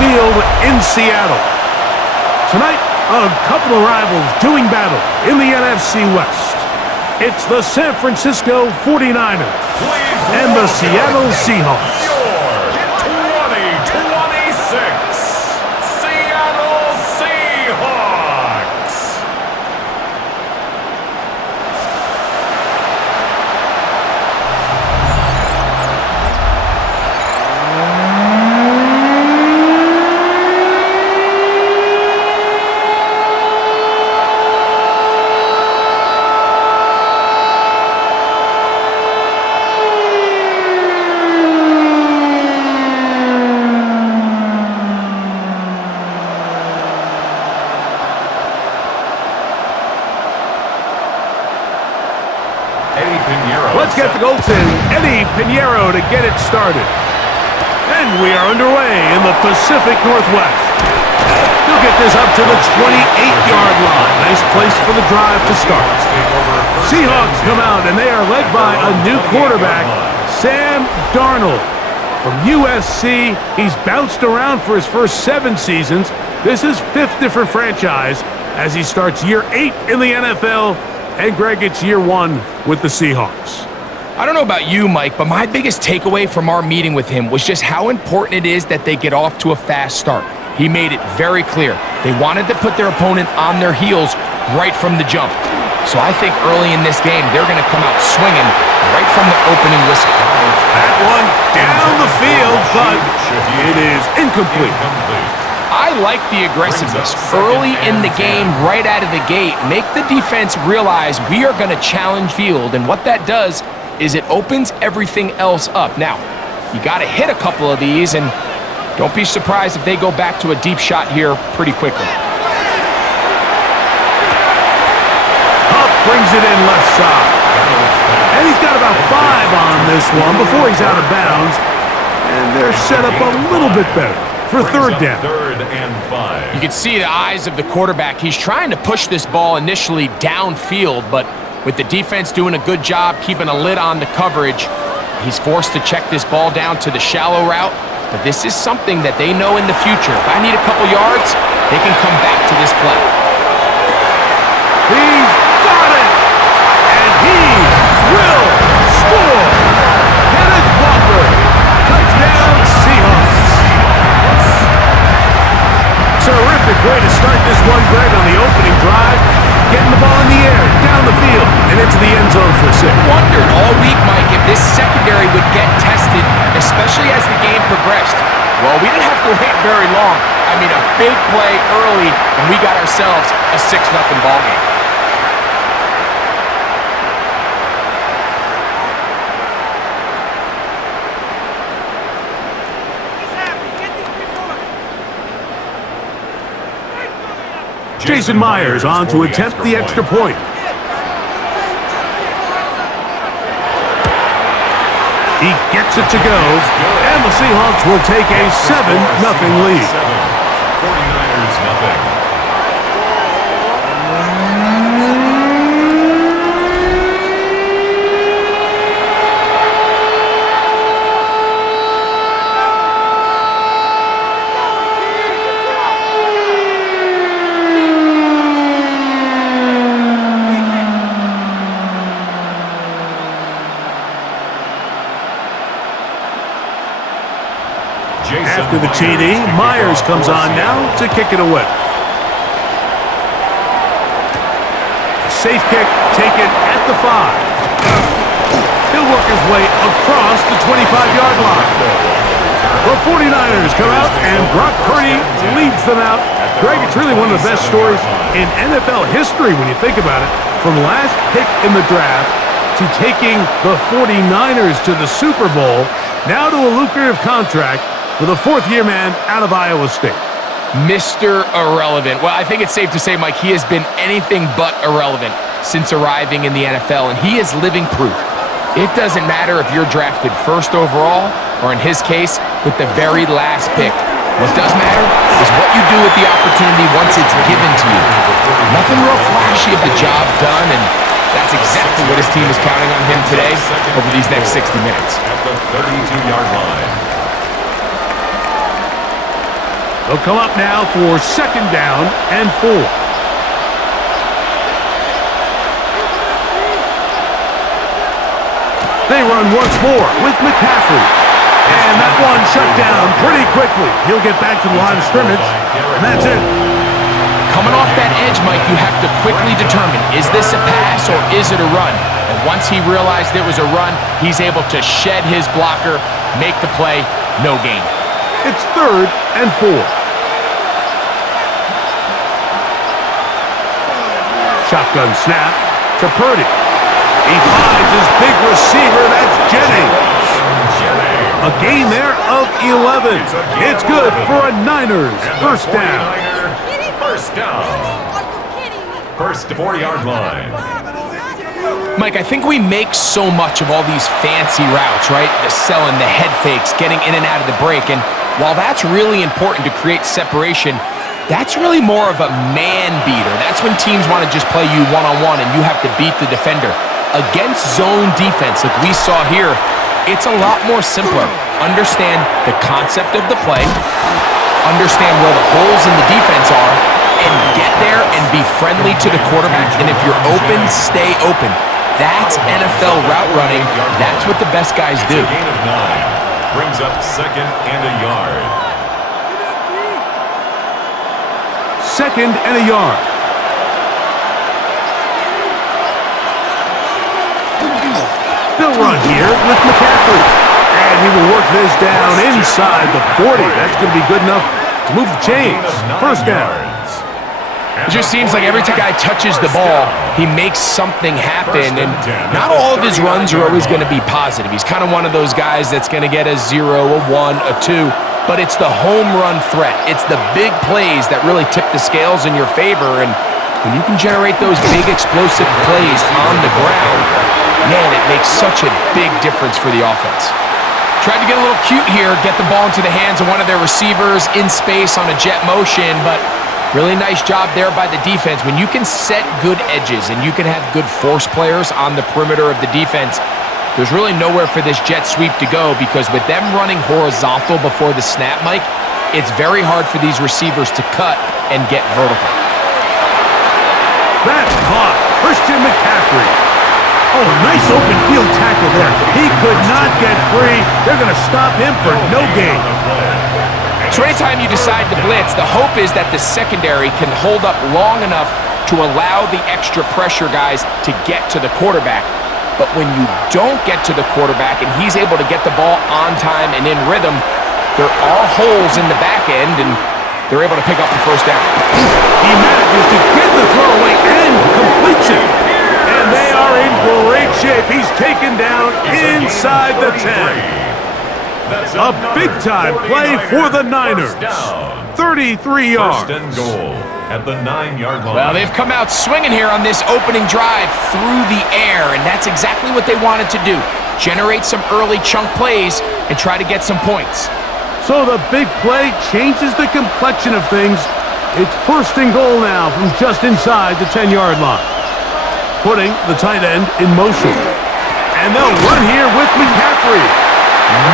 Field in Seattle. Tonight, a couple of rivals doing battle in the NFC West. It's the San Francisco 49ers and the Seattle Seahawks. Your 2026 Seattle Seahawks. Let's get the goaltender, Eddie Pinheiro, to get it started. And we are underway in the Pacific Northwest. He'll get this up to the 28-yard line. Nice place for the drive to start. Seahawks come out, and they are led by a new quarterback, Sam Darnold. From USC, he's bounced around for his first 7 seasons. This is 5th different franchise as he starts year 8 in the NFL. And Greg, it's year 1 with the Seahawks. I don't know about you, Mike, but my biggest takeaway from our meeting with him was just how important it is that they get off to a fast start. He made it very clear. They wanted to put their opponent on their heels right from the jump. So I think early in this game, they're going to come out swinging right from the opening whistle. That one down the field, but it is incomplete. I like the aggressiveness early in the game, right out of the gate. Make the defense realize we are going to challenge field, and what that does is it opens everything else up. Now, you got to hit a couple of these, and don't be surprised if they go back to a deep shot here pretty quickly. Huff brings it in left side. And he's got about 5 on this one before he's out of bounds. And they're set up a little bit better for third down. 3rd and 5. You can see the eyes of the quarterback. He's trying to push this ball initially downfield, but with the defense doing a good job keeping a lid on the coverage, he's forced to check this ball down to the shallow route. But this is something that they know in the future. If I need a couple yards, they can come back to this play. He's got it! And he will score! Kenneth Walker, touchdown Seahawks! Terrific way to start this one, Greg, on the opening drive. Getting the ball in the air, down the field, and into the end zone for 6. Wondered all week, Mike, if this secondary would get tested, especially as the game progressed. Well, we didn't have to wait very long. I mean, a big play early, and we got ourselves a 6-0 ball game. Jason Myers on to attempt the extra point. He gets it to go, and the Seahawks will take a 7-0 lead. 49ers 0. After the TD, Myers comes on now to kick it away. Safe kick taken at the 5. He'll work his way across the 25-yard line. The 49ers come out, and Brock Purdy leads them out. Greg, it's really one of the best stories in NFL history when you think about it. From last pick in the draft to taking the 49ers to the Super Bowl, now to a lucrative contract with a 4th-year man out of Iowa State. Mr. Irrelevant. Well, I think it's safe to say, Mike, he has been anything but irrelevant since arriving in the NFL, and he is living proof. It doesn't matter if you're drafted 1st overall, or in his case, with the very last pick. What does matter is what you do with the opportunity once it's given to you. Nothing real flashy of the job done, and that's exactly what his team is counting on him today over these next 60 minutes. At the 32-yard line. They'll come up now for 2nd down and 4. They run once more with McCaffrey. And that one shut down pretty quickly. He'll get back to the line of scrimmage, and that's it. Coming off that edge, Mike, you have to quickly determine, is this a pass or is it a run? And once he realized it was a run, he's able to shed his blocker, make the play, no gain. It's 3rd and 4. Shotgun snap to Purdy. He finds his big receiver, that's Jennings. A gain there of 11. It's good for a Niners first down. First down. First to 40-yard line. Mike, I think we make so much of all these fancy routes, right? The selling, the head fakes, getting in and out of the break. And while that's really important to create separation, that's really more of a man beater. That's when teams want to just play you one-on-one and you have to beat the defender. Against zone defense like we saw here, it's a lot more simpler. Understand the concept of the play, understand where the holes in the defense are, and get there and be friendly to the quarterback. And if you're open, stay open. That's NFL route running. That's what the best guys do. Gain of 9 brings up 2nd and a yard. 2nd and a yard. They'll run here with McCaffrey. And he will work this down inside the 40. That's going to be good enough to move the chains. First down. It just seems like every guy touches the ball, he makes something happen, and not all of his runs are always going to be positive. He's kind of one of those guys that's going to get a 0, a 1, a 2, but it's the home run threat. It's the big plays that really tip the scales in your favor, and when you can generate those big explosive plays on the ground, man, it makes such a big difference for the offense. Tried to get a little cute here, get the ball into the hands of one of their receivers in space on a jet motion, but really nice job there by the defense. When you can set good edges and you can have good force players on the perimeter of the defense, there's really nowhere for this jet sweep to go, because with them running horizontal before the snap, Mike, it's very hard for these receivers to cut and get vertical. That's caught. Christian McCaffrey. Oh, nice open field tackle there. He could not get free. They're going to stop him for no gain. So anytime you decide to blitz, the hope is that the secondary can hold up long enough to allow the extra pressure guys to get to the quarterback. But when you don't get to the quarterback and he's able to get the ball on time and in rhythm, there are holes in the back end, and they're able to pick up the first down. He manages to get the throwaway and completes it. And they are in great shape. He's taken down inside the 10. A big-time play for the Niners. 33 yards. First and goal at the 9-yard line. Well, they've come out swinging here on this opening drive through the air, and that's exactly what they wanted to do. Generate some early chunk plays and try to get some points. So the big play changes the complexion of things. It's first and goal now from just inside the 10-yard line. Putting the tight end in motion. And they'll run here with McCaffrey.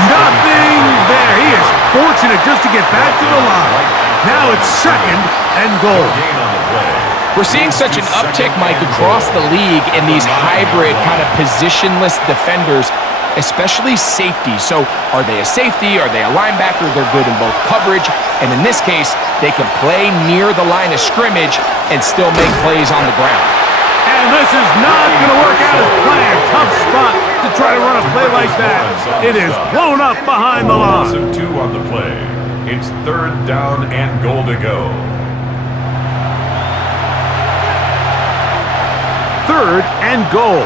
Nothing there. He is fortunate just to get back to the line. Now it's second and goal. We're seeing such an uptick, Mike, across the league in these hybrid kind of positionless defenders, especially safety. So are they a safety? Are they a linebacker? They're good in both coverage. And in this case, they can play near the line of scrimmage and still make plays on the ground. And this is not going to work out as planned. Tough spot to try to run a play like that. It is blown up behind the line. Loss of 2 on the play. It's 3rd down and goal to go. 3rd and goal.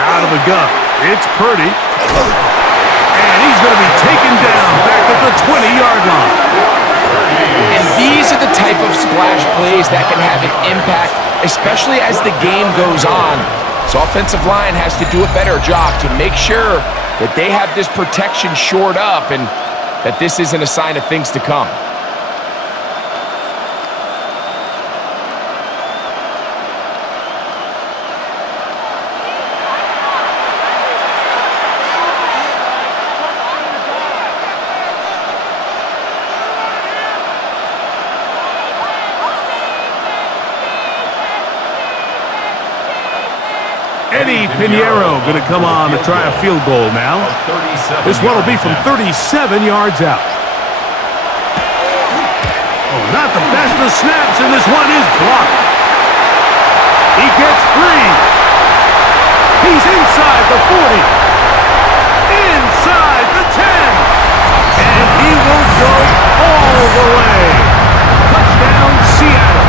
Out of the gun. It's Purdy. And he's going to be taken down back at the 20-yard line. And these are the type of splash plays that can have an impact, especially as the game goes on. So offensive line has to do a better job to make sure that they have this protection shored up and that this isn't a sign of things to come. Eddie Pinheiro going to come on to try a field goal now. This one will be from 37 yards out. Oh, not the best of snaps, and this one is blocked. He gets 3. He's inside the 40. Inside the 10. And he will go all the way. Touchdown, Seattle.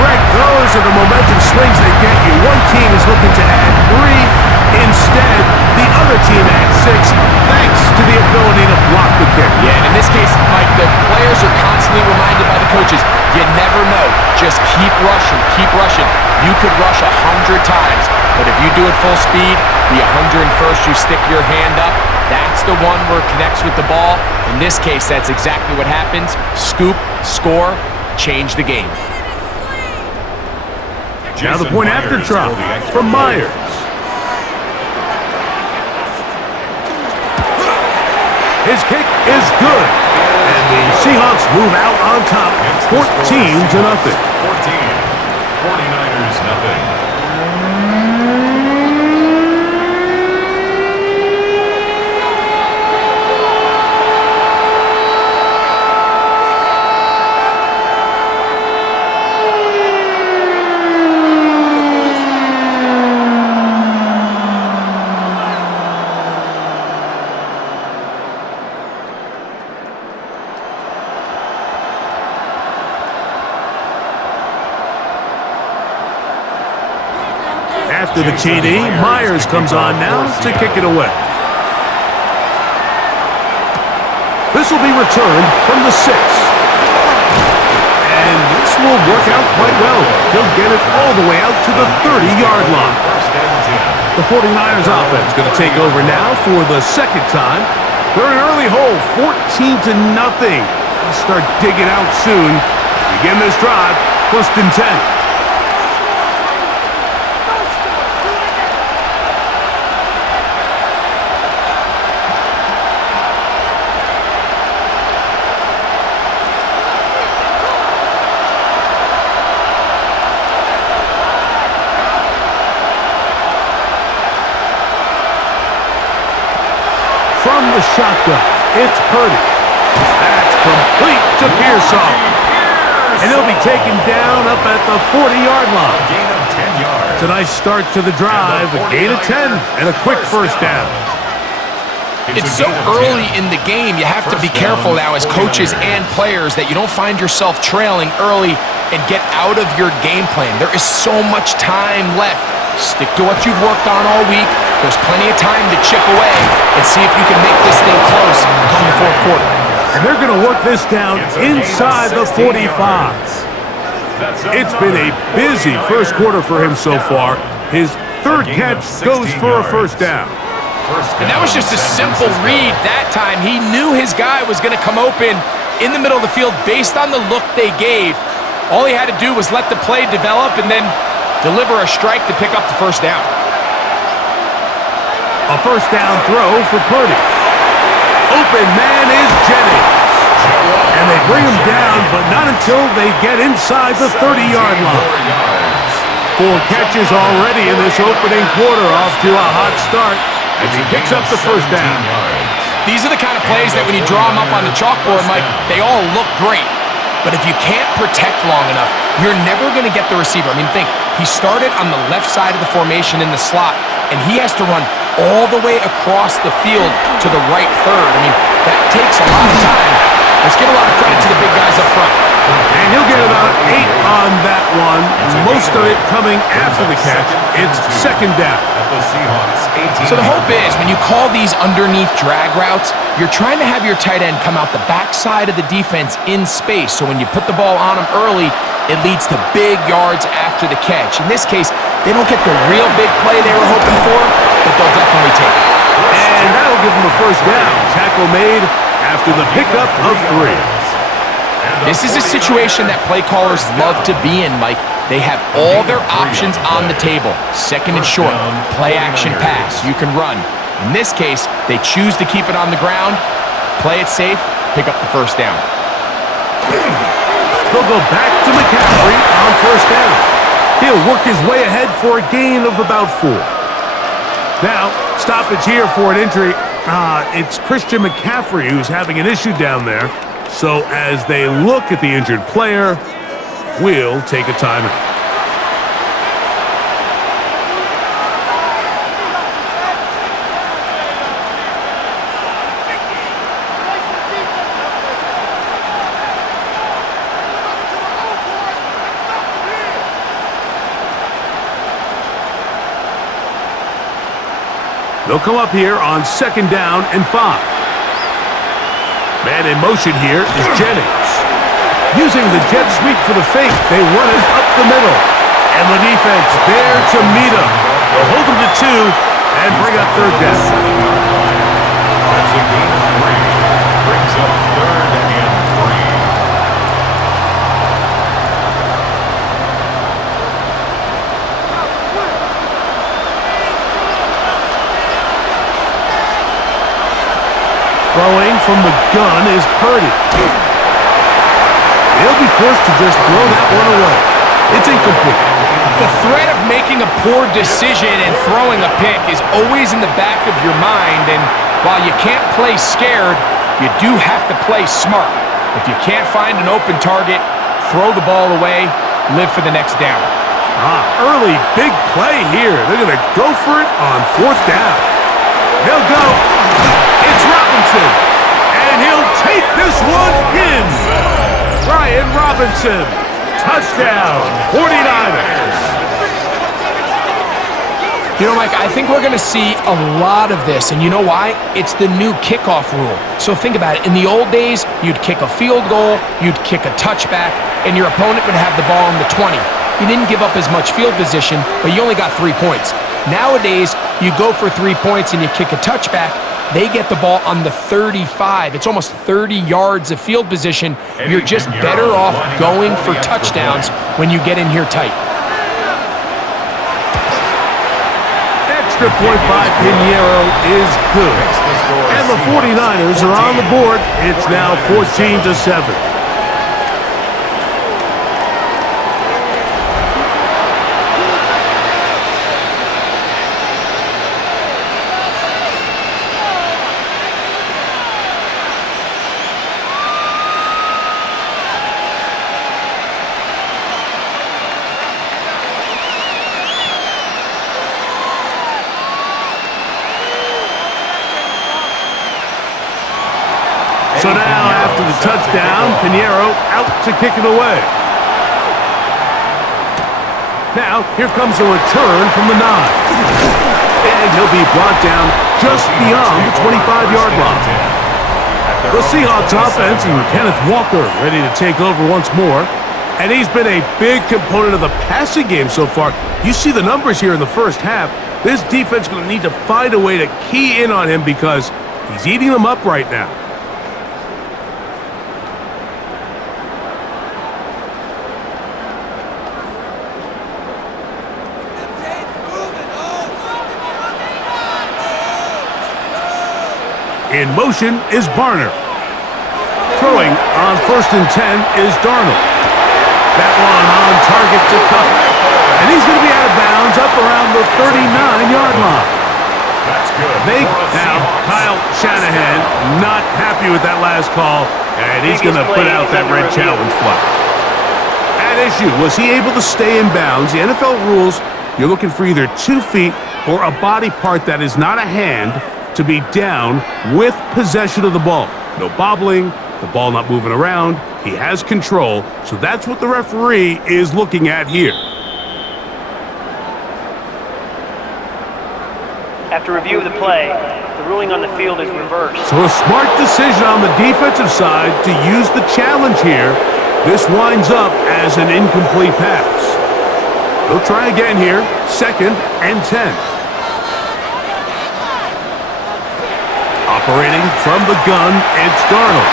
Greg, those are the momentum swings they get you. One team is looking to add 3. Instead, the other team adds 6, thanks to the ability to block the kick. Yeah, and in this case, Mike, the players are constantly reminded by the coaches, you never know. Just keep rushing, keep rushing. You could rush 100 times, but if you do it full speed, the 101st you stick your hand up, that's the one where it connects with the ball. In this case, that's exactly what happens. Scoop, score, change the game. Now the point after drop from Myers. His kick is good. And the Seahawks move out on top, 14-0. 14. 49ers nothing. After the TD, Myers comes on now to kick it away. This will be returned from the 6. And this will work out quite well. He'll get it all the way out to the 30-yard line. The 49ers offense going to take over now for the second time. They're in an early hole, 14-0. They'll start digging out soon. Begin this drive, 1st and 10. From the shotgun, it's Purdy. That's complete to Pearsall. And he'll be taken down up at the 40-yard line. Gain of 10 yards. It's a nice start to the drive, a gain of 10, and a quick first down. It's so early in the game, you have to be careful now as coaches and players that you don't find yourself trailing early and get out of your game plan. There is so much time left. Stick to what you've worked on all week. There's plenty of time to chip away and see if you can make this thing close come the 4th quarter. And they're going to work this down inside the 45. It's been a busy first quarter for him so far. His 3rd catch goes for a first down. And that was just a simple read that time. He knew his guy was going to come open in the middle of the field based on the look they gave. All he had to do was let the play develop and then deliver a strike to pick up the first down. A first down throw for Purdy. Open man is Jennings. And they bring him down, but not until they get inside the 30-yard line. 4 catches already in this opening quarter, off to a hot start as he picks up the first down. These are the kind of plays that when you draw them up on the chalkboard, Mike, they all look great. But if you can't protect long enough, you're never going to get the receiver. I mean, think, he started on the left side of the formation in the slot, and he has to run all the way across the field to the right third. I mean, that takes a lot of time. Let's give a lot of credit to the big guys up front. And he'll get about 8 on that one, most of it coming after the catch. It's 2nd down. So the hope is when you call these underneath drag routes, you're trying to have your tight end come out the backside of the defense in space. So when you put the ball on him early, it leads to big yards after the catch. In this case, they don't get the real big play they were hoping for, but they'll definitely take it. And that'll give them a first down. Tackle made after the pickup of 3. This is a situation that play callers love to be in, Mike. They have all their options on the table. 2nd and short, play action pass, you can run. In this case, they choose to keep it on the ground, play it safe, pick up the first down. They'll go back to McCaffrey on first down. He'll work his way ahead for a gain of about 4. Now, stoppage here for an injury. It's Christian McCaffrey who's having an issue down there. So as they look at the injured player, we'll take a timeout. They'll come up here on 2nd down and 5. Man in motion here is Jennings. Using the jet sweep for the fake, they run it up the middle. And the defense there to meet him. They'll hold him to 2 and bring up 3rd down. That's a gain of 3. Brings up 3rd and 3. Throwing from the gun is Purdy. He'll be forced to just throw that one away. It's incomplete. The threat of making a poor decision and throwing a pick is always in the back of your mind, and while you can't play scared, you do have to play smart. If you can't find an open target, throw the ball away, live for the next down. Early big play here. They're going to go for it on 4th down. They'll go. It's Robinson, and he'll take this one in. Brian Robinson, touchdown, 49ers. You know, Mike, I think we're going to see a lot of this, and you know why? It's the new kickoff rule. So think about it. In the old days, you'd kick a field goal, you'd kick a touchback, and your opponent would have the ball on the 20. You didn't give up as much field position, but you only got 3 points. Nowadays, you go for 3 points and you kick a touchback, they get the ball on the 35. It's almost 30 yards of field position. You're just better off going for touchdowns when you get in here tight. Extra point by Pinheiro is good. And the 49ers are on the board. It's now 14-7. So now, after the touchdown, Pinheiro out to kick it away. Now, here comes a return from the 9. And he'll be brought down just beyond the 25-yard line. The Seahawks offense and Kenneth Walker ready to take over once more. And he's been a big component of the passing game so far. You see the numbers here in the first half. This defense is going to need to find a way to key in on him because he's eating them up right now. In motion is Barner. Throwing on 1st and 10 is Darnold. That one on target to Cup. And he's going to be out of bounds up around the 39-yard line. That's good. Now, Kyle Shanahan not happy with that last call, and he's going to put out that red challenge flag. At issue, was he able to stay in bounds? The NFL rules, you're looking for either 2 feet or a body part that is not a hand to be down with possession of the ball. No bobbling, the ball not moving around. He has control, so that's what the referee is looking at here. After review of the play, the ruling on the field is reversed. So a smart decision on the defensive side to use the challenge here. This winds up as an incomplete pass. They'll try again here, 2nd and 10. Operating from the gun, it's Darnold.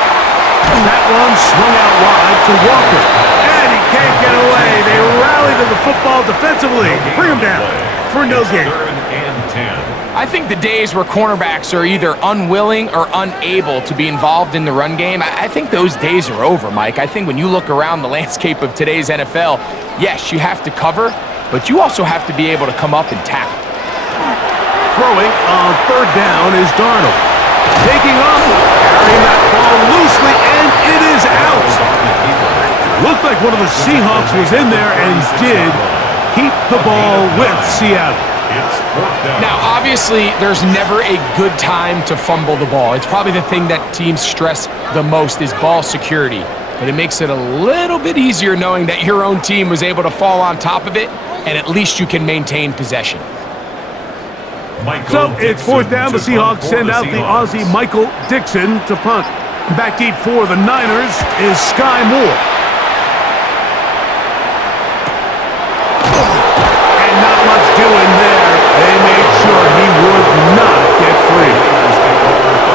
That one swung out wide to Walker. And he can't get away. They rally to the football defensively. Bring him down for no gain. 3rd and 10. I think the days where cornerbacks are either unwilling or unable to be involved in the run game, I think those days are over, Mike. I think when you look around the landscape of today's NFL, yes, you have to cover, but you also have to be able to come up and tackle. Throwing on third down is Darnold. Taking off, carrying that ball loosely, and it is out. Looked like one of the Seahawks was in there and did keep the ball with Seattle. Now, obviously, there's never a good time to fumble the ball. It's probably the thing that teams stress the most is ball security. But it makes it a little bit easier knowing that your own team was able to fall on top of it, and at least you can maintain possession. So it's fourth down. The Seahawks send out the Aussie Michael Dixon to punt. Back deep for the Niners is Sky Moore. And not much doing there. They made sure he would not get free.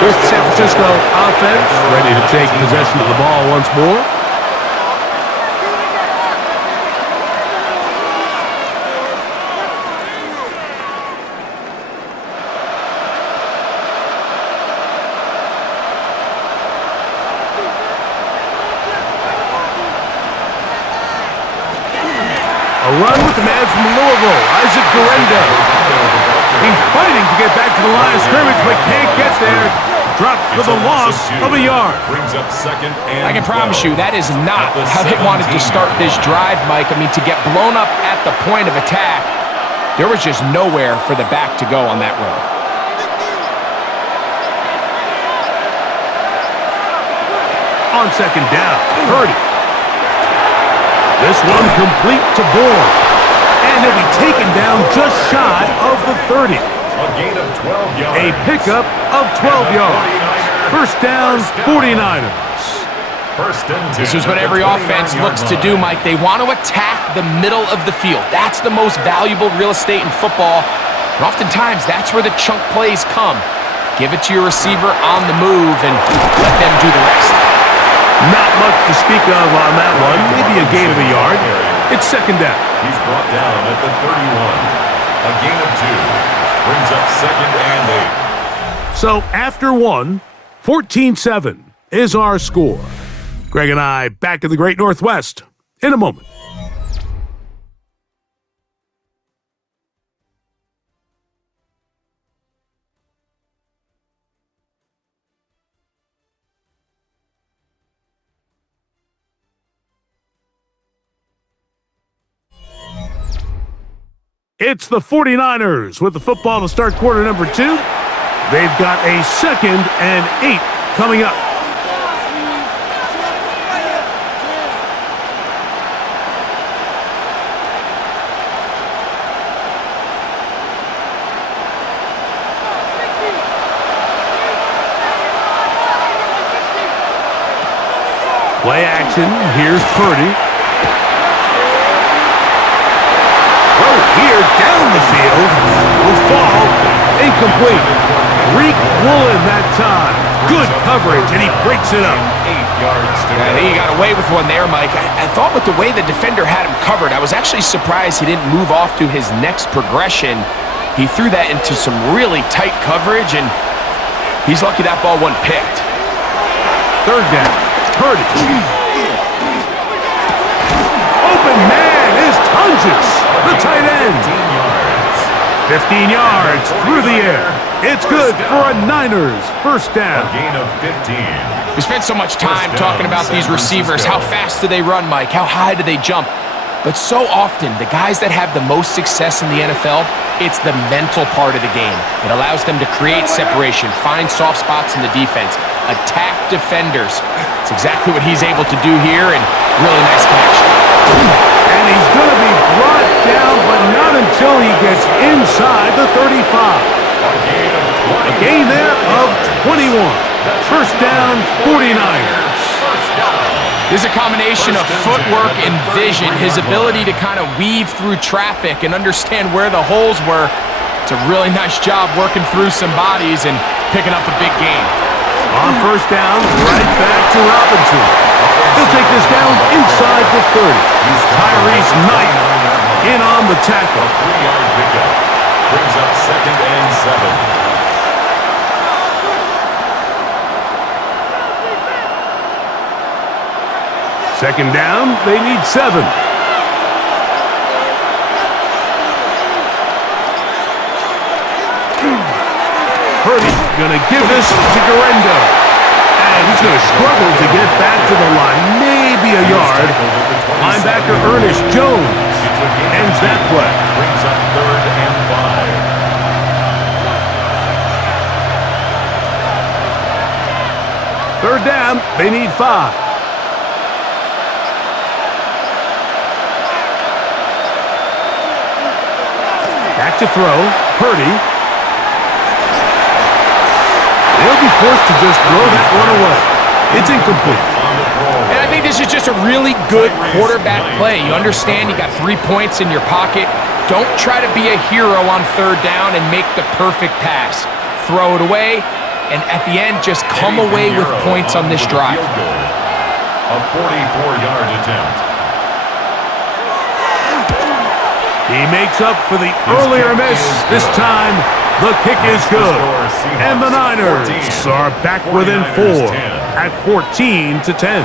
This San Francisco offense ready to take possession of the ball once more. A run with the man from Louisville, Isaac Guerendo. He's fighting to get back to the line of scrimmage, but can't get there. Dropped for the loss of a yard. Brings up second and I can promise you that is not how they wanted to start this drive, Mike. I mean, to get blown up at the point of attack, there was just nowhere for the back to go on that run. On second down, Purdy. This one complete to Bourne. And he'll be taken down just shy of the 30. A gain of 12 yards. A pickup of 12 yards. First down, 49ers. First and 10. This is what every offense looks to do, Mike. They want to attack the middle of the field. That's the most valuable real estate in football. And oftentimes, that's where the chunk plays come. Give it to your receiver on the move and let them do the rest. Not much to speak of on that one. Maybe a gain of a yard. It's second down. He's brought down at the 31. A gain of 2. Brings up second and 8. So after one, 14-7 is our score. Greg and I back in the Great Northwest in a moment. It's the 49ers with the football to start quarter number 2. They've got a second and 8 coming up. Play action. Here's Purdy. Here down the field will fall incomplete. Reek Woolen that time. Good coverage, and he breaks it up. 8 yards to I think he got away with one there, Mike. I thought with the way the defender had him covered, I was actually surprised he didn't move off to his next progression. He threw that into some really tight coverage, and he's lucky that ball wasn't picked. Third down. Purdy. Open man is Tunges, the tight end. 15 yards through the air. It's good for a Niners first down. A gain of 15. We spent so much time talking about these receivers. How fast do they run, Mike? How high do they jump? But so often, the guys that have the most success in the NFL, it's the mental part of the game. It allows them to create separation, find soft spots in the defense, attack defenders. It's exactly what he's able to do here, and really nice connection. And he's going to be brought down, but not until he gets inside the 35. A gain there of 21. First down, 49ers. There's a combination of footwork and vision, his ability to kind of weave through traffic and understand where the holes were. It's a really nice job working through some bodies and picking up a big gain. On first down, right back to Robinson. He'll take this down inside the 30. Tyrese Knight in on the tackle. 3-yard pickup. Brings up second and 7. Second down, they need 7. going to give this to Garendo. And he's going to struggle to get back to the line, maybe a yard. Linebacker Ernest Jones ends that play. Brings up 3rd and 5. 3rd down, they need 5. Back to throw, Purdy. They'll be forced to just throw that one away. It's incomplete. And I think this is just a really good quarterback play. You understand you got 3 points in your pocket. Don't try to be a hero on 3rd down and make the perfect pass. Throw it away, and at the end, just come away with points on this drive. A 44-yard attempt. He makes up for the earlier miss. This time, the kick is good. And the Niners are back within 4 at 14-10.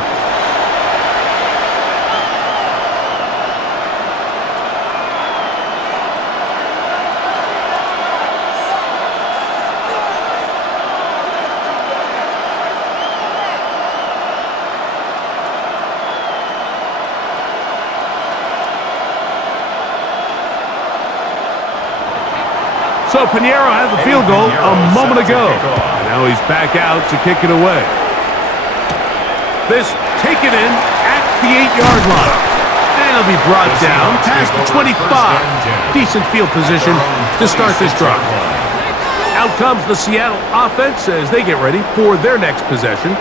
So Pinheiro had the field goal a moment ago. And now he's back out to kick it away. This taken in at the 8-yard line. And it'll be brought down past the 25. Decent field position to start this drive. Out comes the Seattle offense as they get ready for their next possession.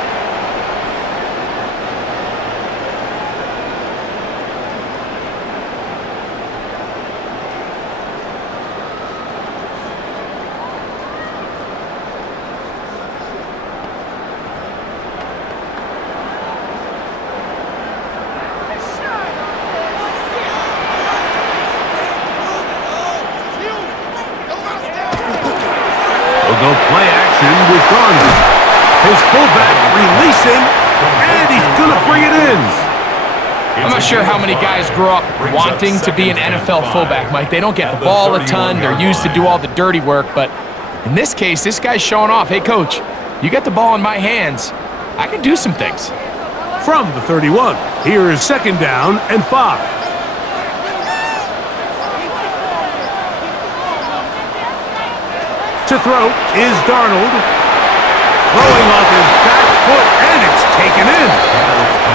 Go play action with Garner. His fullback releasing, and he's going to bring it in. I'm not sure how many guys grow up wanting to be an NFL fullback, Mike. They don't get the ball a ton. They're used to do all the dirty work. But in this case, this guy's showing off. Hey, coach, you get the ball in my hands. I can do some things. From the 31, here is 2nd down and 5. To throw is Darnold. Throwing off his back foot, and it's taken in.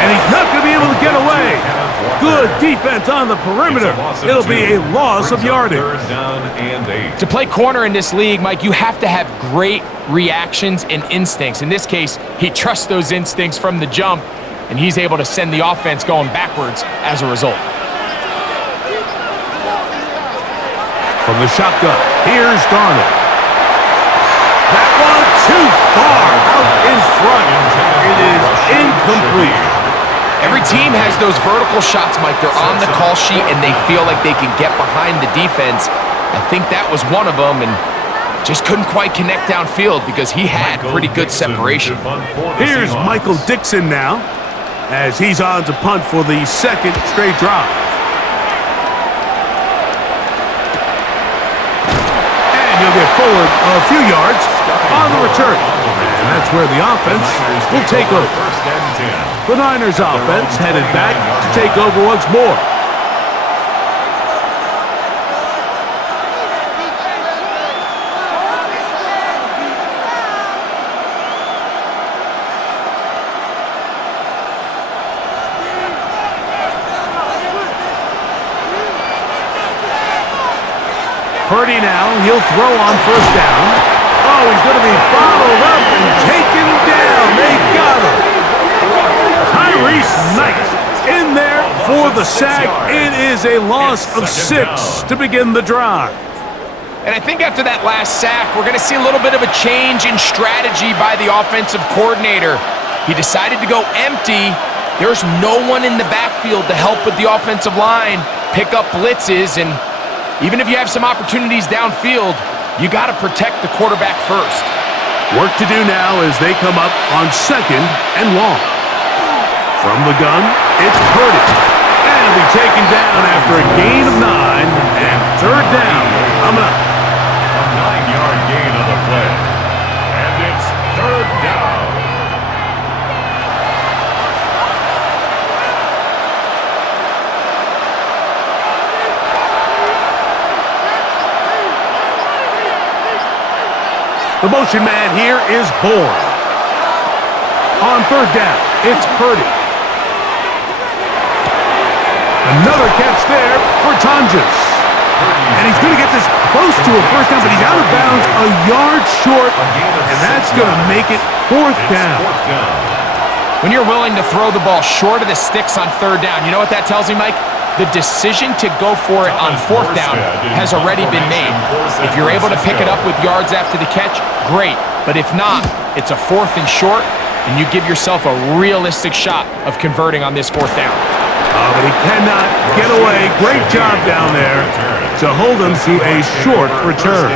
And he's not going to be able to get away. Good defense on the perimeter. It'll be a loss of yardage. 3rd down and 8. To play corner in this league, Mike, you have to have great reactions and instincts. In this case, he trusts those instincts from the jump, and he's able to send the offense going backwards as a result. From the shotgun, here's Darnold. That one too far out in front. It is incomplete. Every team has those vertical shots, Mike. They're on the call sheet, and they feel like they can get behind the defense. I think that was one of them, and just couldn't quite connect downfield because he had pretty good separation. Here's Michael Dixon now, as he's on to punt for the 2nd straight drive. And he'll get forward a few yards on the return. And that's where the offense will take over. The Niners offense headed back to take over once more. Purdy now, he'll throw on 1st down. Oh, he's going to be bottled up and taken down. They got him. Tyrese Knight in there for the sack. It is a loss of 6 to begin the drive. And I think after that last sack, we're going to see a little bit of a change in strategy by the offensive coordinator. He decided to go empty. There's no one in the backfield to help with the offensive line, pick up blitzes, and even if you have some opportunities downfield, you got to protect the quarterback first. Work to do now as they come up on 2nd and long. From the gun, it's Purdy. And he'll be taken down after a gain of 9 and 3rd down. Coming up. A 9-yard gain on the play. And The motion man here is Bourne. On third down, it's Purdy. Another catch there for Tonjes. And he's going to get this close to a first down, but he's out of bounds a yard short, and that's going to make it fourth down. When you're willing to throw the ball short of the sticks on third down, you know what that tells me, Mike? The decision to go for it on fourth down has already been made. If you're able to pick it up with yards after the catch, great. But if not, it's a fourth and short, and you give yourself a realistic shot of converting on this fourth down. But he cannot get away. Great job down there to hold him to a short return.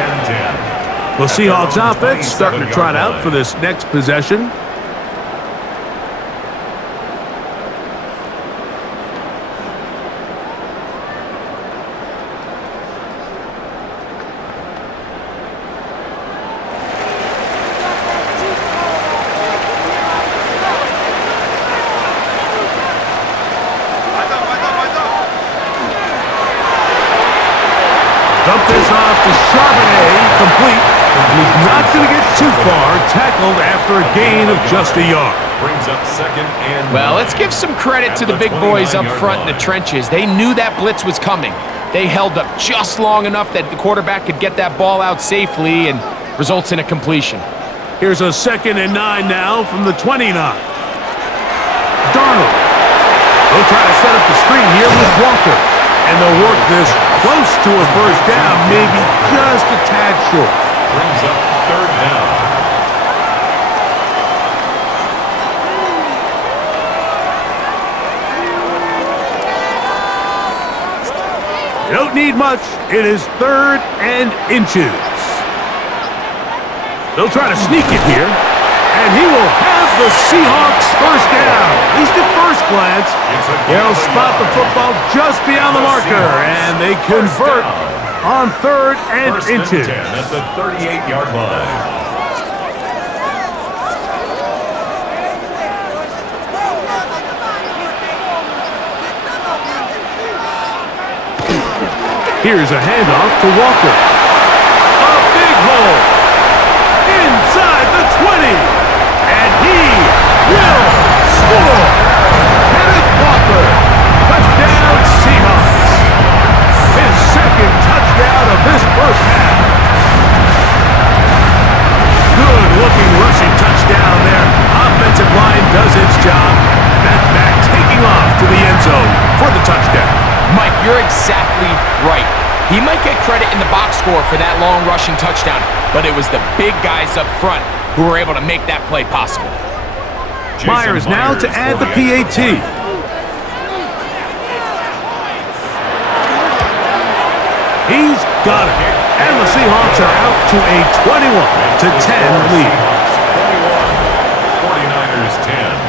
The Seahawks offense starting to trot out for this next possession. Dump this off to Charbonnet, complete. He's not going to get too far, tackled after a gain of just a yard. Brings up second and well, let's give some credit to the big boys up front in the trenches. They knew that blitz was coming. They held up just long enough that the quarterback could get that ball out safely and results in a completion. Here's a 2nd and 9 now from the 29. Darnold. They'll try to set up the screen here with Walker. And they'll work this close to a first down, maybe just a tad short. Brings up third down. You don't need much. It is 3rd and inches. They'll try to sneak it here. And he will have the Seahawks first down. At least at first glance, they'll spot the football just beyond the marker, and they convert on 3rd and inches. At the 38-yard line. Here's a handoff to Walker. A big hole inside the 20. And he will score. Kenneth Walker, touchdown Seahawks. His 2nd touchdown of this first half. Good-looking rushing touchdown there. Offensive line does its job. And that back taking off to the end zone for the touchdown. Mike, you're exactly right. He might get credit in the box score for that long rushing touchdown, but it was the big guys up front who were able to make that play possible. Myers now to add the PAT. He's got it. And the Seahawks are out to a 21-10 lead. 49ers 10.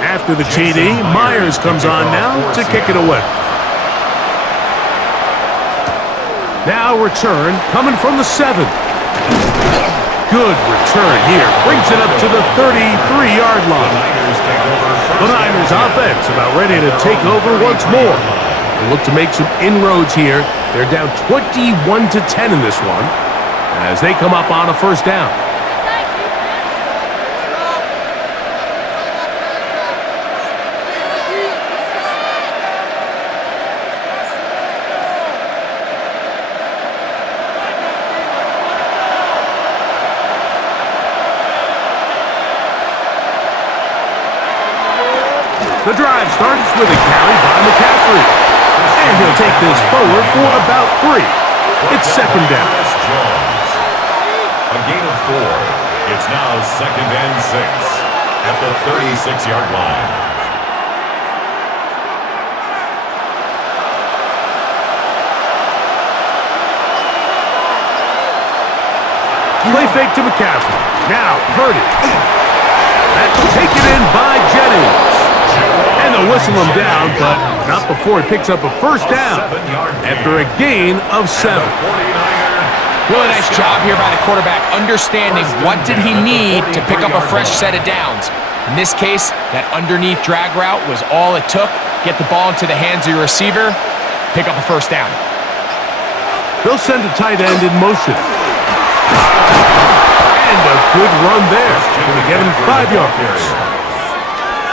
After the TD, Myers comes on now to kick it away. Now return coming from the 7. Good return here. Brings it up to the 33-yard line. The Niners offense about ready to take over once more. They look to make some inroads here. They're down 21-10 in this one as they come up on a first down. The drive starts with a carry by McCaffrey. And he'll take this forward for about 3. It's 2nd down. A gain of 4. It's now 2nd and 6 at the 36-yard line. Play fake to McCaffrey. Now Purdy. That's taken in by innings. And they'll whistle him down, but not before he picks up a first down after a gain of 7. Really nice job here by the quarterback, understanding what did he need to pick up a fresh set of downs. In this case, that underneath drag route was all it took. Get the ball into the hands of your receiver, pick up a first down. They'll send a tight end in motion. And a good run there. Going to get him 5 yards.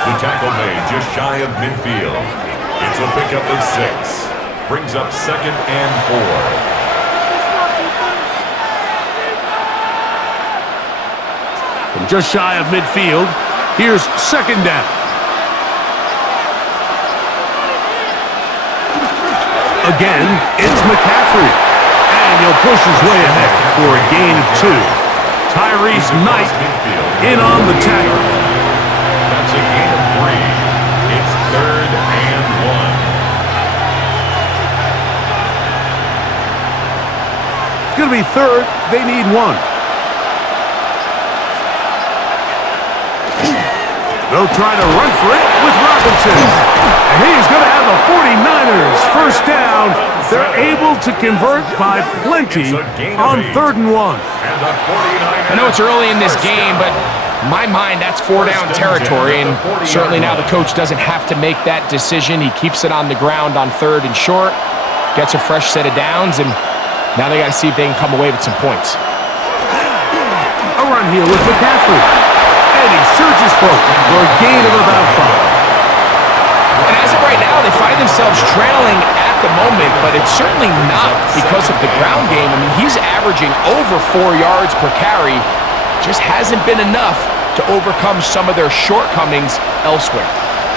The tackle made just shy of midfield. It's a pickup of 6. Brings up 2nd and 4. From just shy of midfield, here's 2nd down. Again, it's McCaffrey. And he'll push his way ahead for a gain of 2. Tyrese Knight in on the tackle. That's a gain of 3. It's 3rd and 1. It's going to be 3rd. They need 1. They'll try to run for it with Robinson. And he's going to have the 49ers first down. They're able to convert by plenty on 3rd and 1. I know it's early in this game, but in my mind, that's 4-down territory. And certainly now the coach doesn't have to make that decision. He keeps it on the ground on 3rd and short, gets a fresh set of downs, and now they got to see if they can come away with some points. A run here with McCaffrey. And he surges forward for a gain of about 5. And as of right now, they find themselves trailing at the moment, but it's certainly not because of the ground game. I mean, he's averaging over 4 yards per carry. Just hasn't been enough to overcome some of their shortcomings elsewhere.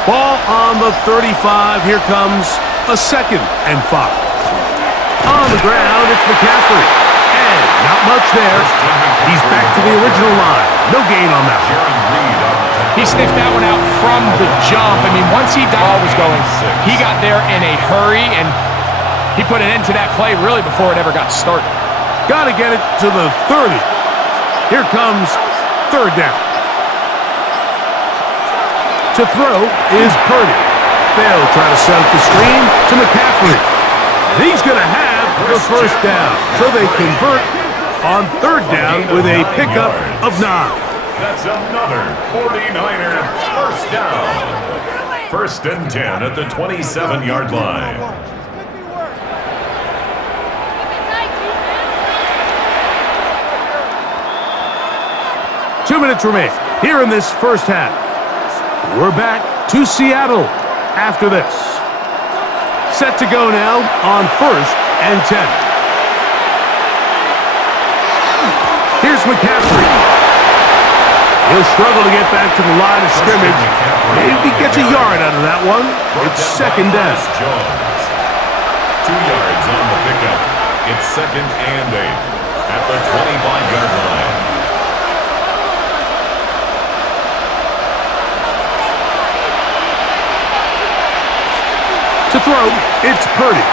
Ball on the 35. Here comes a 2nd and 5. On the ground, it's McCaffrey. And not much there. He's back to the original line. No gain on that one. He sniffed that one out from the jump. I mean, once he got was going, he got there in a hurry, and he put an end to that play really before it ever got started. Got to get it to the 30. Here comes 3rd down. To throw is Purdy. They'll try to set up the screen to McCaffrey. He's going to have the first down, so they convert on 3rd down with a pickup of 9. That's another 49er first down. 1st and 10 at the 27-yard line. Two minutes remain here in this first half. We're back to Seattle after this. Set to go now on 1st and 10. Here's McCaffrey. He'll struggle to get back to the line of scrimmage. Maybe gets a yard out of that one. It's 2nd down. 2 yards on the pickup. It's 2nd and 8 at the 25-yard line. To throw, it's Purdy.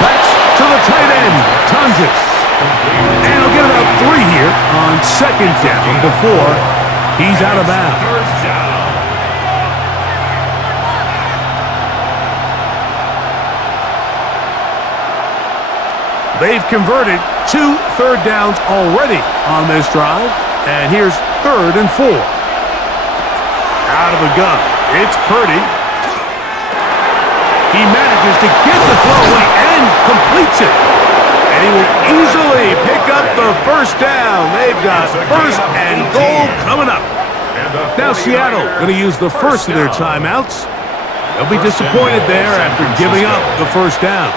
That's to the tight end, Tunges. And he'll get about 3 here on 2nd down before he's out of bounds. They've converted 2 3rd downs already on this drive. And here's 3rd and 4. Out of the gun, it's Purdy. He manages to get the throw away and completes it. And he will easily pick up the first down. They've got 1st and goal coming up. Now Seattle going to use the first of their timeouts. They'll be disappointed there after giving up the first down.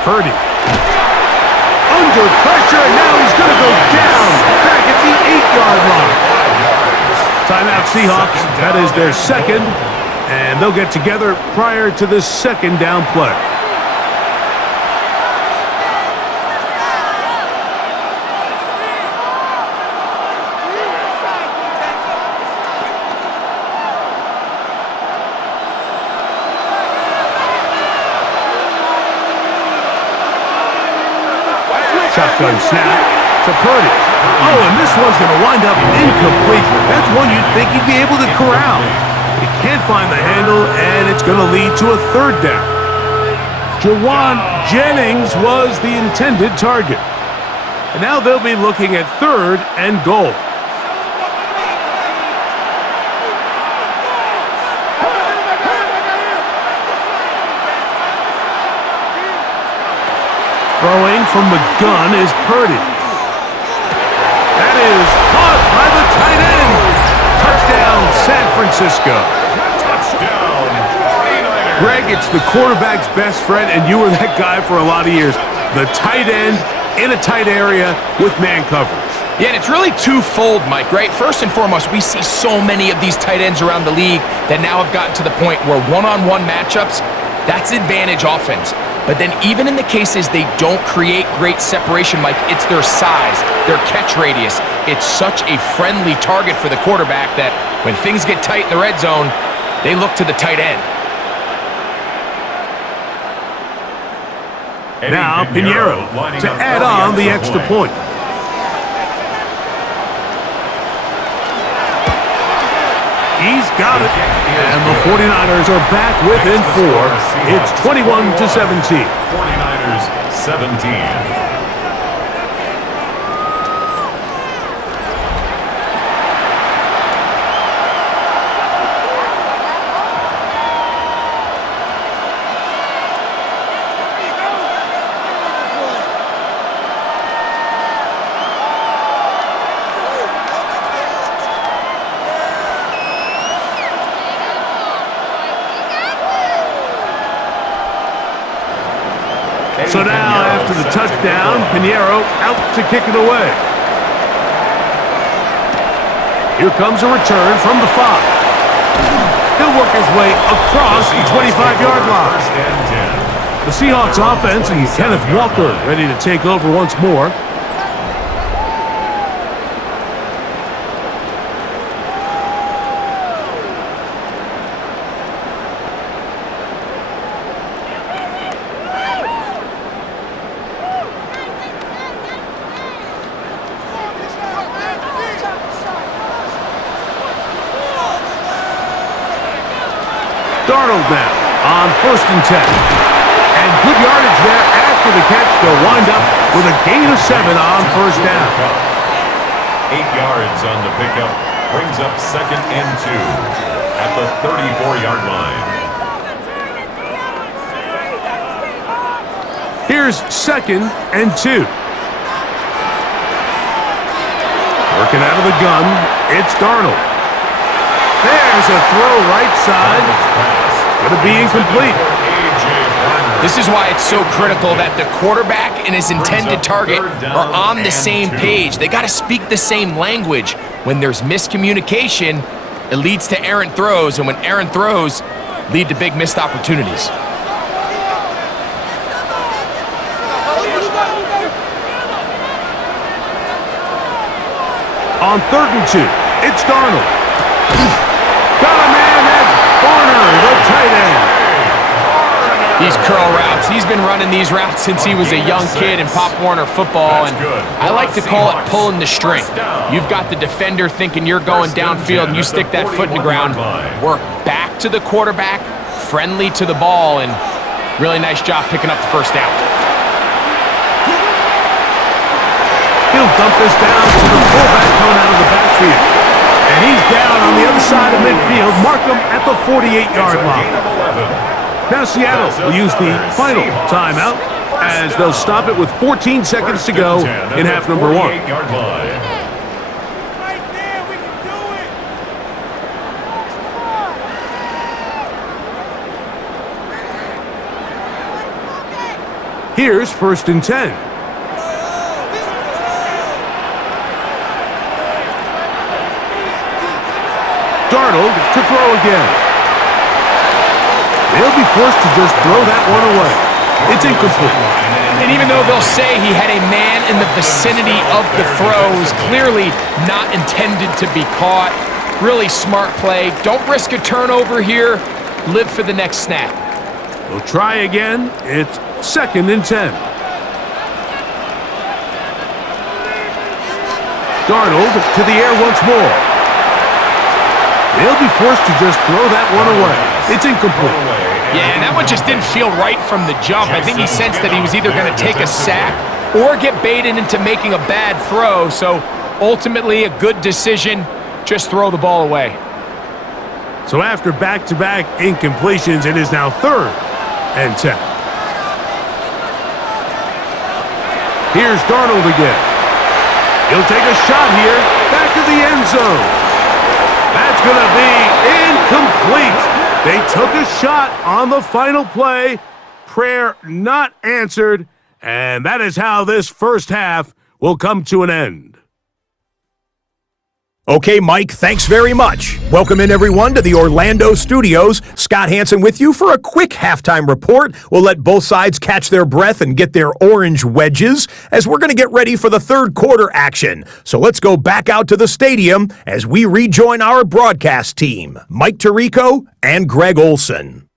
Purdy. Under pressure, now he's going to go down back at the 8-yard line. Timeout Seahawks, that is their 2nd, and they'll get together prior to this 2nd down play. shotgun snap to Purdy. Oh, and this one's going to wind up incomplete. That's one you'd think he'd be able to corral. He can't find the handle, and it's going to lead to a third down. Jawan Jennings was the intended target. And now they'll be looking at 3rd and goal. Throwing from the gun is Purdy. That is caught by the tight end. Touchdown, San Francisco. Touchdown, 49ers. Greg, it's the quarterback's best friend, and you were that guy for a lot of years. The tight end in a tight area with man coverage. Yeah, and it's really twofold, Mike, right? First and foremost, we see so many of these tight ends around the league that now have gotten to the point where one-on-one matchups, that's advantage offense. But then even in the cases they don't create great separation, Mike, it's their size, their catch radius. It's such a friendly target for the quarterback that when things get tight in the red zone, they look to the tight end. Now Pinheiro to add on the extra point. He's got it. And the 49ers are back within 4. It's 21-17. 49ers 17. So now, after the touchdown, Pinheiro out to kick it away. Here comes a return from the 5. He'll work his way across the 25-yard line. The Seahawks offense and Kenneth Walker ready to take over once more. Darnold now on 1st and 10. And good yardage there after the catch. They'll wind up with a gain of 7 on 1st down. 8 yards on the pickup. Brings up 2nd and 2 at the 34-yard line. Here's 2nd and 2. Working out of the gun, it's Darnold. There's a throw right side. It's going to be incomplete. This is why it's so critical that the quarterback and his intended target are on the same page. They got to speak the same language. When there's miscommunication, it leads to errant throws, and when errant throws lead to big missed opportunities. On 3rd and 2, it's Darnold. Got a man, that's Barner, the tight end. These curl routes, he's been running these routes since he was a young kid in Pop Warner football, and I like to call it pulling the string. You've got the defender thinking you're going downfield, and you stick that foot in the ground, work back to the quarterback, friendly to the ball, and really nice job picking up the 1st down. He'll dump this down to the fullback coming out of the backfield. And he's down on the other side of midfield. Mark him at the 48-yard line. Now Seattle will use the final timeout as they'll stop it with 14 seconds to go in half number 1. Here's 1st and 10. Darnold to throw again. They'll be forced to just throw that one away. It's incomplete. And even though they'll say he had a man in the vicinity of the throws, clearly not intended to be caught. Really smart play. Don't risk a turnover here. Live for the next snap. They'll try again. It's 2nd and 10. Darnold to the air once more. They'll be forced to just throw that one away. It's incomplete. Yeah, that one just didn't feel right from the jump. I think he sensed that he was either going to take a sack or get baited into making a bad throw. So ultimately a good decision, just throw the ball away. So after back-to-back incompletions, it is now 3rd and 10. Here's Darnold again. He'll take a shot here, back to the end zone. That's going to be incomplete. They took a shot on the final play. Prayer not answered, and that is how this first half will come to an end. Okay, Mike, thanks very much. Welcome in, everyone, to the Orlando studios. Scott Hansen with you for a quick halftime report. We'll let both sides catch their breath and get their orange wedges as we're going to get ready for the third quarter action. So let's go back out to the stadium as we rejoin our broadcast team, Mike Tirico and Greg Olson.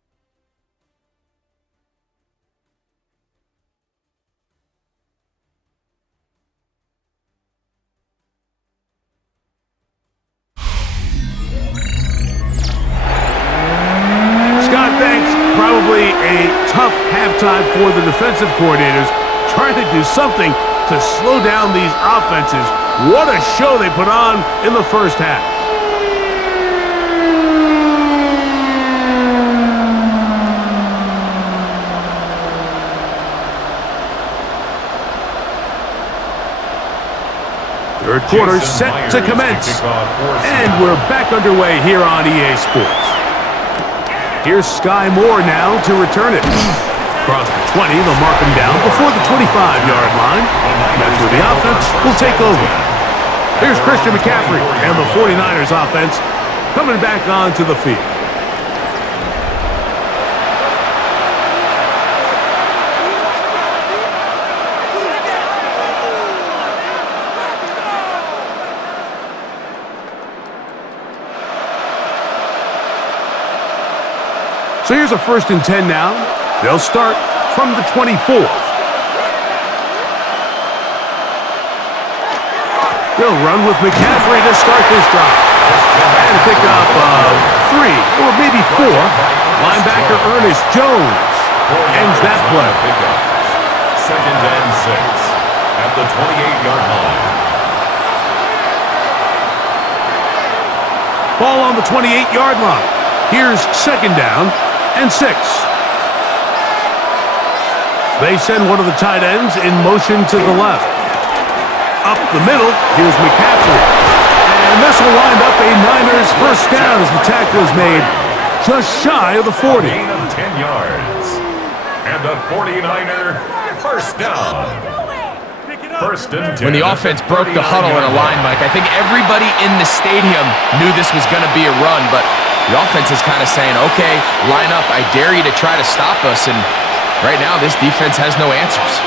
Probably a tough halftime for the defensive coordinators, trying to do something to slow down these offenses. What a show they put on in the first half. Third quarter set to commence, and we're back underway here on EA Sports. Here's Sky Moore now to return it. Across the 20, they'll mark him down before the 25-yard line. That's where the offense will take over. Here's Christian McCaffrey and the 49ers offense coming back onto the field. So here's a 1st and 10 now. They'll start from the 24. They'll run with McCaffrey to start this drive. And pick up 3 or maybe 4. Linebacker Ernest Jones ends that play. 2nd and 6 at the 28-yard line. Ball on the 28-yard line. Here's 2nd down and 6. They send one of the tight ends in motion to the left. Up the middle, here's McCaffrey. And this will wind up a Niners first down as the tackle is made just shy of the 40. Gain of 10 yards. And the 49er first down. 1st and 10. When the offense broke the huddle in a line, Mike, I think everybody in the stadium knew this was going to be a run, but the offense is kind of saying, okay, line up. I dare you to try to stop us. And right now, this defense has no answers.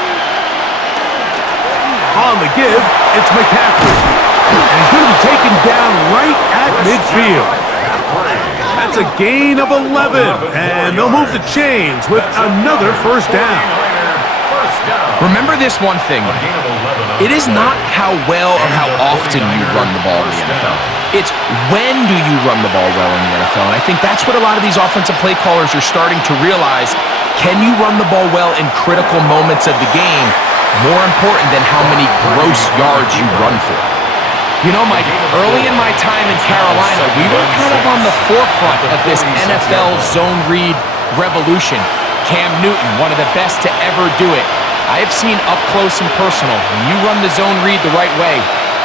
On the give, it's McCaffrey. And he's going to be taken down right at midfield. That's a gain of 11. And they'll move the chains with another first down. Remember this one thing, it is not how well or how often you run the ball in the NFL. It's when do you run the ball well in the NFL. And I think that's what a lot of these offensive play callers are starting to realize. Can you run the ball well in critical moments of the game? More important than how many gross yards you run for. You know, Mike, early in my time in Carolina, we were kind of on the forefront of this NFL zone read revolution. Cam Newton, one of the best to ever do it. I have seen up close and personal, when you run the zone read the right way,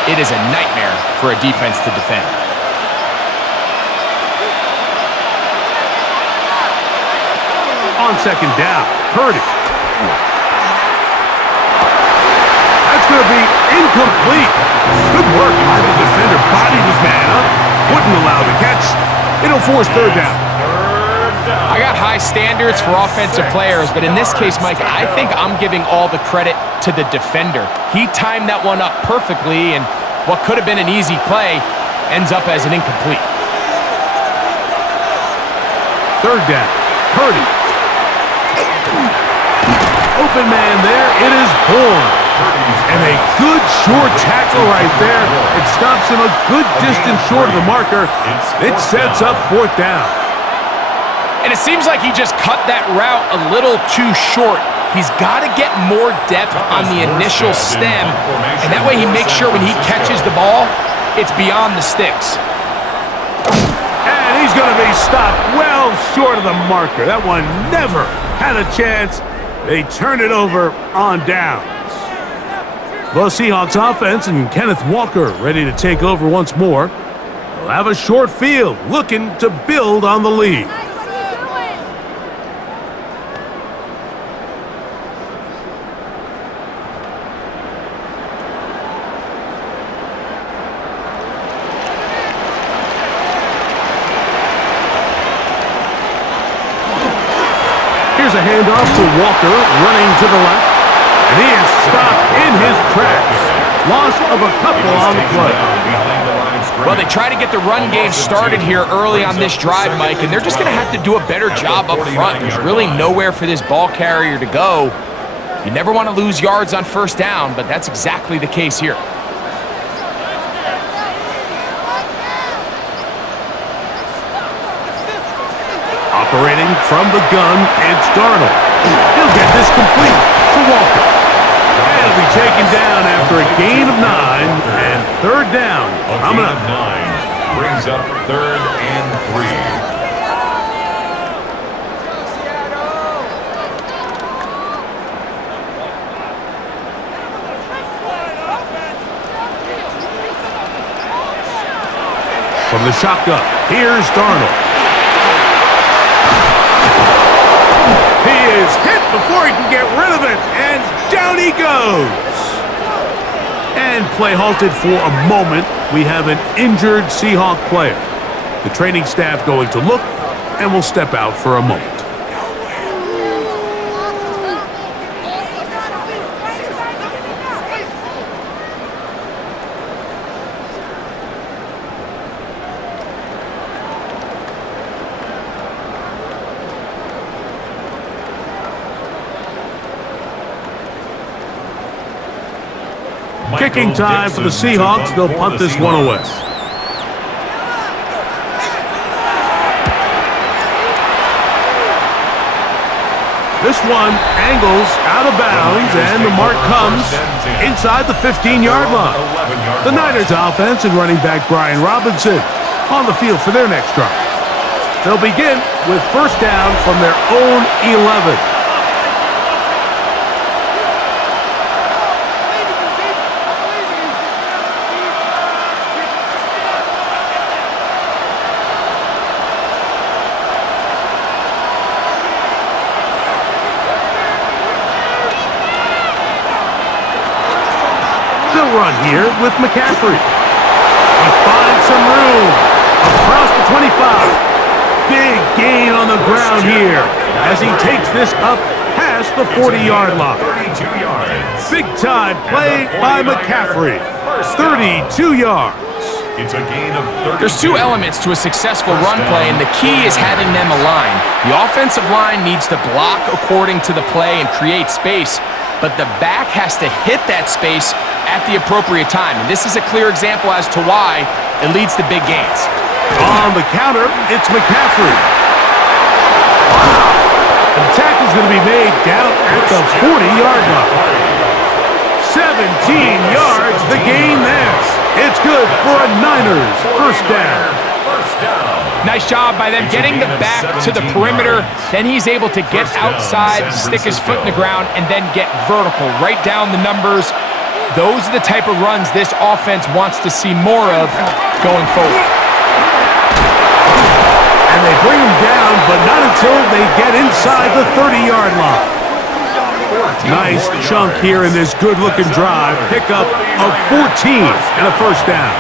it is a nightmare for a defense to defend. On 2nd down, Purdy. That's going to be incomplete. Good work by the defender. Bodied his man up. Wouldn't allow the catch. It'll force 3rd down. I got high standards for offensive players, but in this case, Mike, I think I'm giving all the credit to the defender. He timed that one up perfectly, and what could have been an easy play ends up as an incomplete. 3rd down, Purdy. Open man there, it is Bourne. And a good short tackle right there. It stops him a good distance short of the marker. It sets up 4th down. And it seems like he just cut that route a little too short. He's got to get more depth on the initial stem, and that way he makes sure when he catches the ball, it's beyond the sticks. And he's going to be stopped well short of the marker. That one never had a chance. They turn it over on downs. The Seahawks offense and Kenneth Walker ready to take over once more. They'll have a short field looking to build on the lead. Here's a handoff to Walker, running to the left. And he is stopped in his tracks. Loss of a couple on the play. Well, they try to get the run game started here early on this drive, Mike, and they're just going to have to do a better job up front. There's really nowhere for this ball carrier to go. You never want to lose yards on 1st down, but that's exactly the case here. Operating from the gun, it's Darnold. He'll get this complete to Walker. And he'll be taken down after a gain of 9 and 3rd down. A gain of 9 brings up 3rd and 3. From the shotgun, here's Darnold. He is hit before he can get rid of it, and down he goes. And play halted for a moment. We have an injured Seahawk player. The training staff going to look, and will step out for a moment. Kicking time for the Seahawks. They'll punt this one away. This one angles out of bounds, and the mark comes inside the 15-yard line. The Niners offense and running back Brian Robinson on the field for their next drive. They'll begin with 1st down from their own 11. Run here with McCaffrey. He finds some room across the 25. Big gain on the ground here as he takes this up past the 40-yard line. 32 yards. Big time play by McCaffrey. 32 yards. It's a gain of 32. There's 2 elements to a successful run play, and the key is having them align. The offensive line needs to block according to the play and create space, but the back has to hit that space at the appropriate time. And this is a clear example as to why it leads to big gains. On the counter, it's McCaffrey. An attack is going to be made down at the 40-yard line. 17 yards, the gain there. It's good for a Niners 1st down. Nice job by them getting the back to the perimeter. Then he's able to get outside, stick his foot in the ground, and then get vertical right down the numbers. Those are the type of runs this offense wants to see more of going forward. And they bring him down, but not until they get inside the 30-yard line. Nice chunk here in this good-looking drive. Pickup of 14 and a 1st down.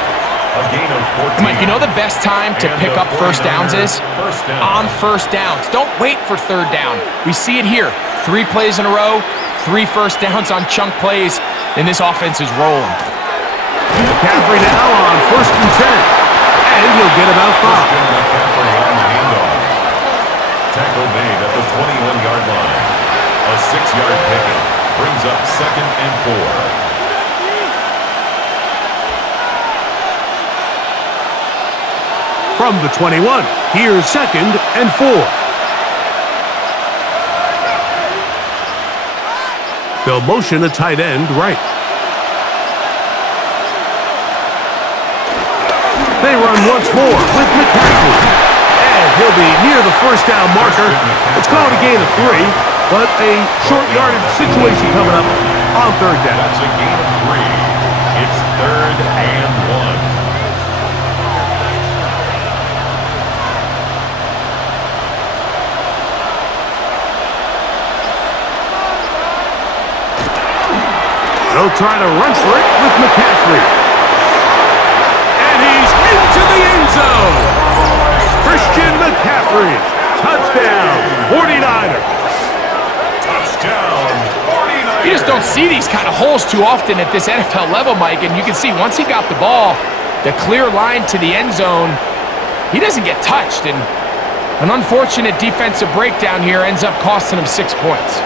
A gain of 14. Mike, you know the best time to pick up 1st downs is? On 1st downs. Don't wait for 3rd down. We see it here. 3 plays in a row, 3 1st downs on chunk plays, and this offense is rolling. McCaffrey now on 1st and 10. And he'll get about 5. McCaffrey on the handoff. Tackle made at the 21-yard line. A 6-yard pickup brings up second and 4. From the 21, here's second and 4. They'll motion a tight end right. They run once more with McCaffrey. And he'll be near the first down marker. It's called a gain of 3, but a short yardage situation coming up on third down. That's a gain of 3. It's third and 1. They'll try to run for it with McCaffrey. And he's into the end zone. Christian McCaffrey. Touchdown, 49ers. Touchdown, 49ers. You just don't see these kind of holes too often at this NFL level, Mike, and you can see once he got the ball, the clear line to the end zone, he doesn't get touched, and an unfortunate defensive breakdown here ends up costing him 6 points.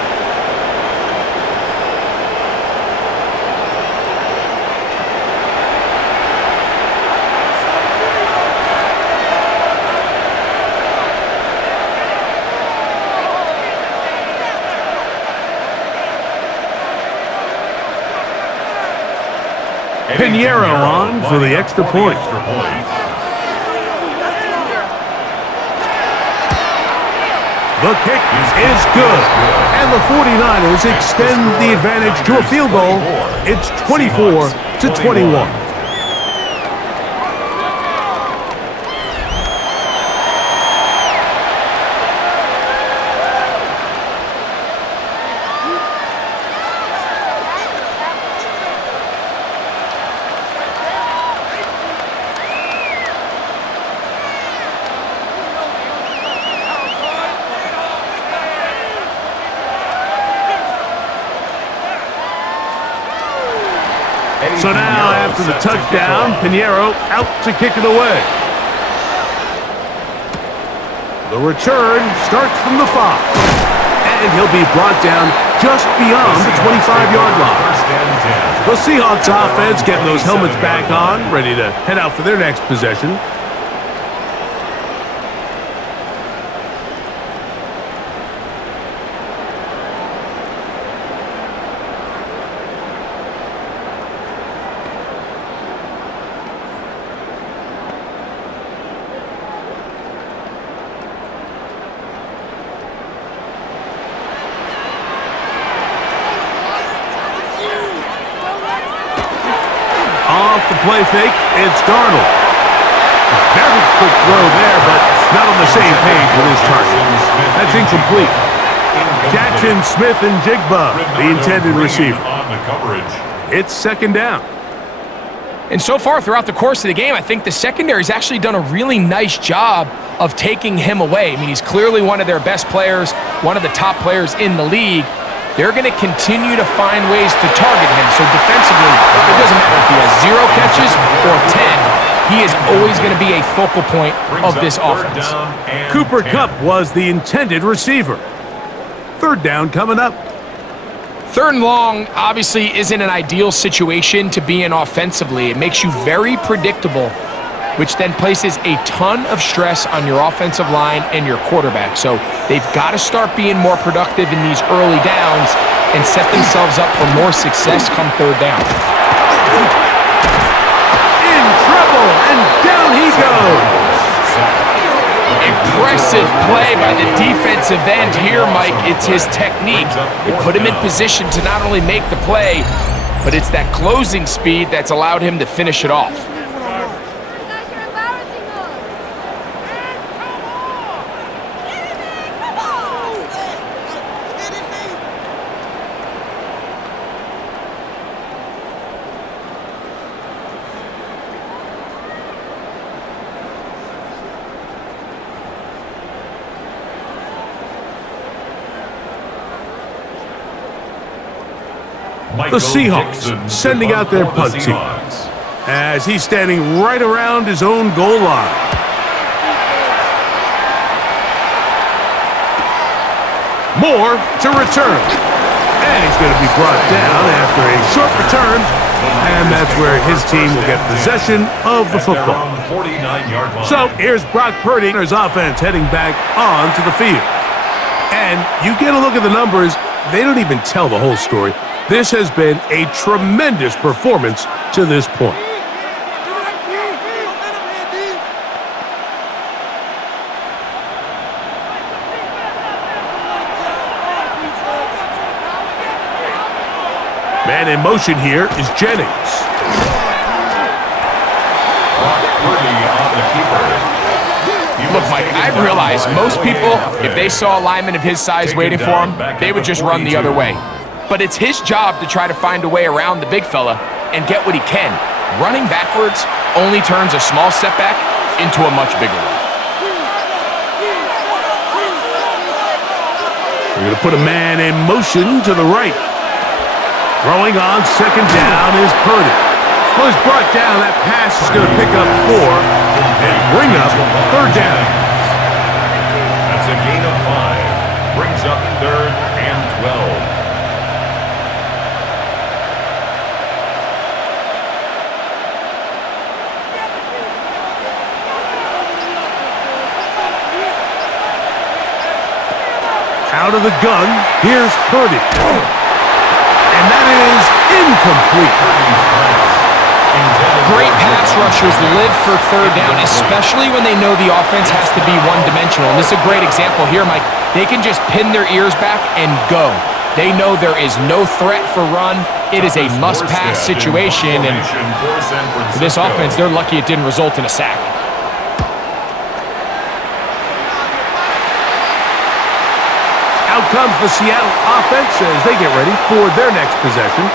Pinheiro on for the extra point. The kick is good. And the 49ers extend the advantage to a field goal. It's 24-21. So now, after the touchdown, Pinheiro out to kick it away. The return starts from the 5. And he'll be brought down just beyond the 25-yard line. The Seahawks offense getting those helmets back on, ready to head out for their next possession. Off the play fake, it's Darnold. Very quick throw there, but not on the same page with his target. That's incomplete. Jackson, Smith, and Jigba, the intended receiver. It's second down. And so far throughout the course of the game, I think the secondary's actually done a really nice job of taking him away. I mean, he's clearly one of their best players, one of the top players in the league. They're going to continue to find ways to target him. So defensively, it doesn't matter if he has 0 catches or 10. He is always going to be a focal point of this offense. Cooper Kupp was the intended receiver. Third down coming up. Third and long obviously isn't an ideal situation to be in offensively. It makes you very predictable, which then places a ton of stress on your offensive line and your quarterback. So they've got to start being more productive in these early downs and set themselves up for more success come third down. In trouble, and down he goes. Impressive play by the defensive end here, Mike. It's his technique. It put him in position to not only make the play, but it's that closing speed that's allowed him to finish it off. The Seahawks sending out their punt team as he's standing right around his own goal line. Moore to return. And he's going to be brought down after a short return. And that's where his team will get possession of the football. So here's Brock Purdy and his offense heading back onto the field. And you get a look at the numbers, they don't even tell the whole story. This has been a tremendous performance to this point. Man in motion here is Jennings. Look, Mike, I realize most people, if they saw a lineman of his size waiting for him, they would just run the other way. But it's his job to try to find a way around the big fella and get what he can. Running backwards only turns a small setback into a much bigger one. We're going to put a man in motion to the right. Throwing on second down is Purdy. Well, he's brought down. That pass is going to pick up 4 and bring up third down. That's a gain of 5. Brings up 3rd and 12. Out of the gun, here's Purdy. And that is incomplete. Great pass rushers live for third down, especially when they know the offense has to be one-dimensional. And this is a great example here, Mike. They can just pin their ears back and go. They know there is no threat for run. It is a must-pass situation. And for this offense, they're lucky it didn't result in a sack. Out comes the Seattle offense as they get ready for their next possession.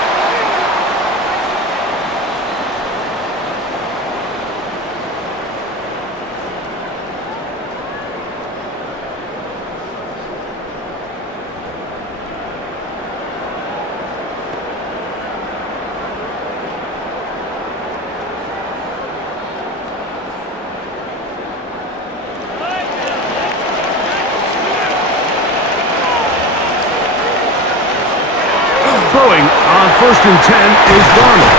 Throwing on 1st and 10 is Darnold.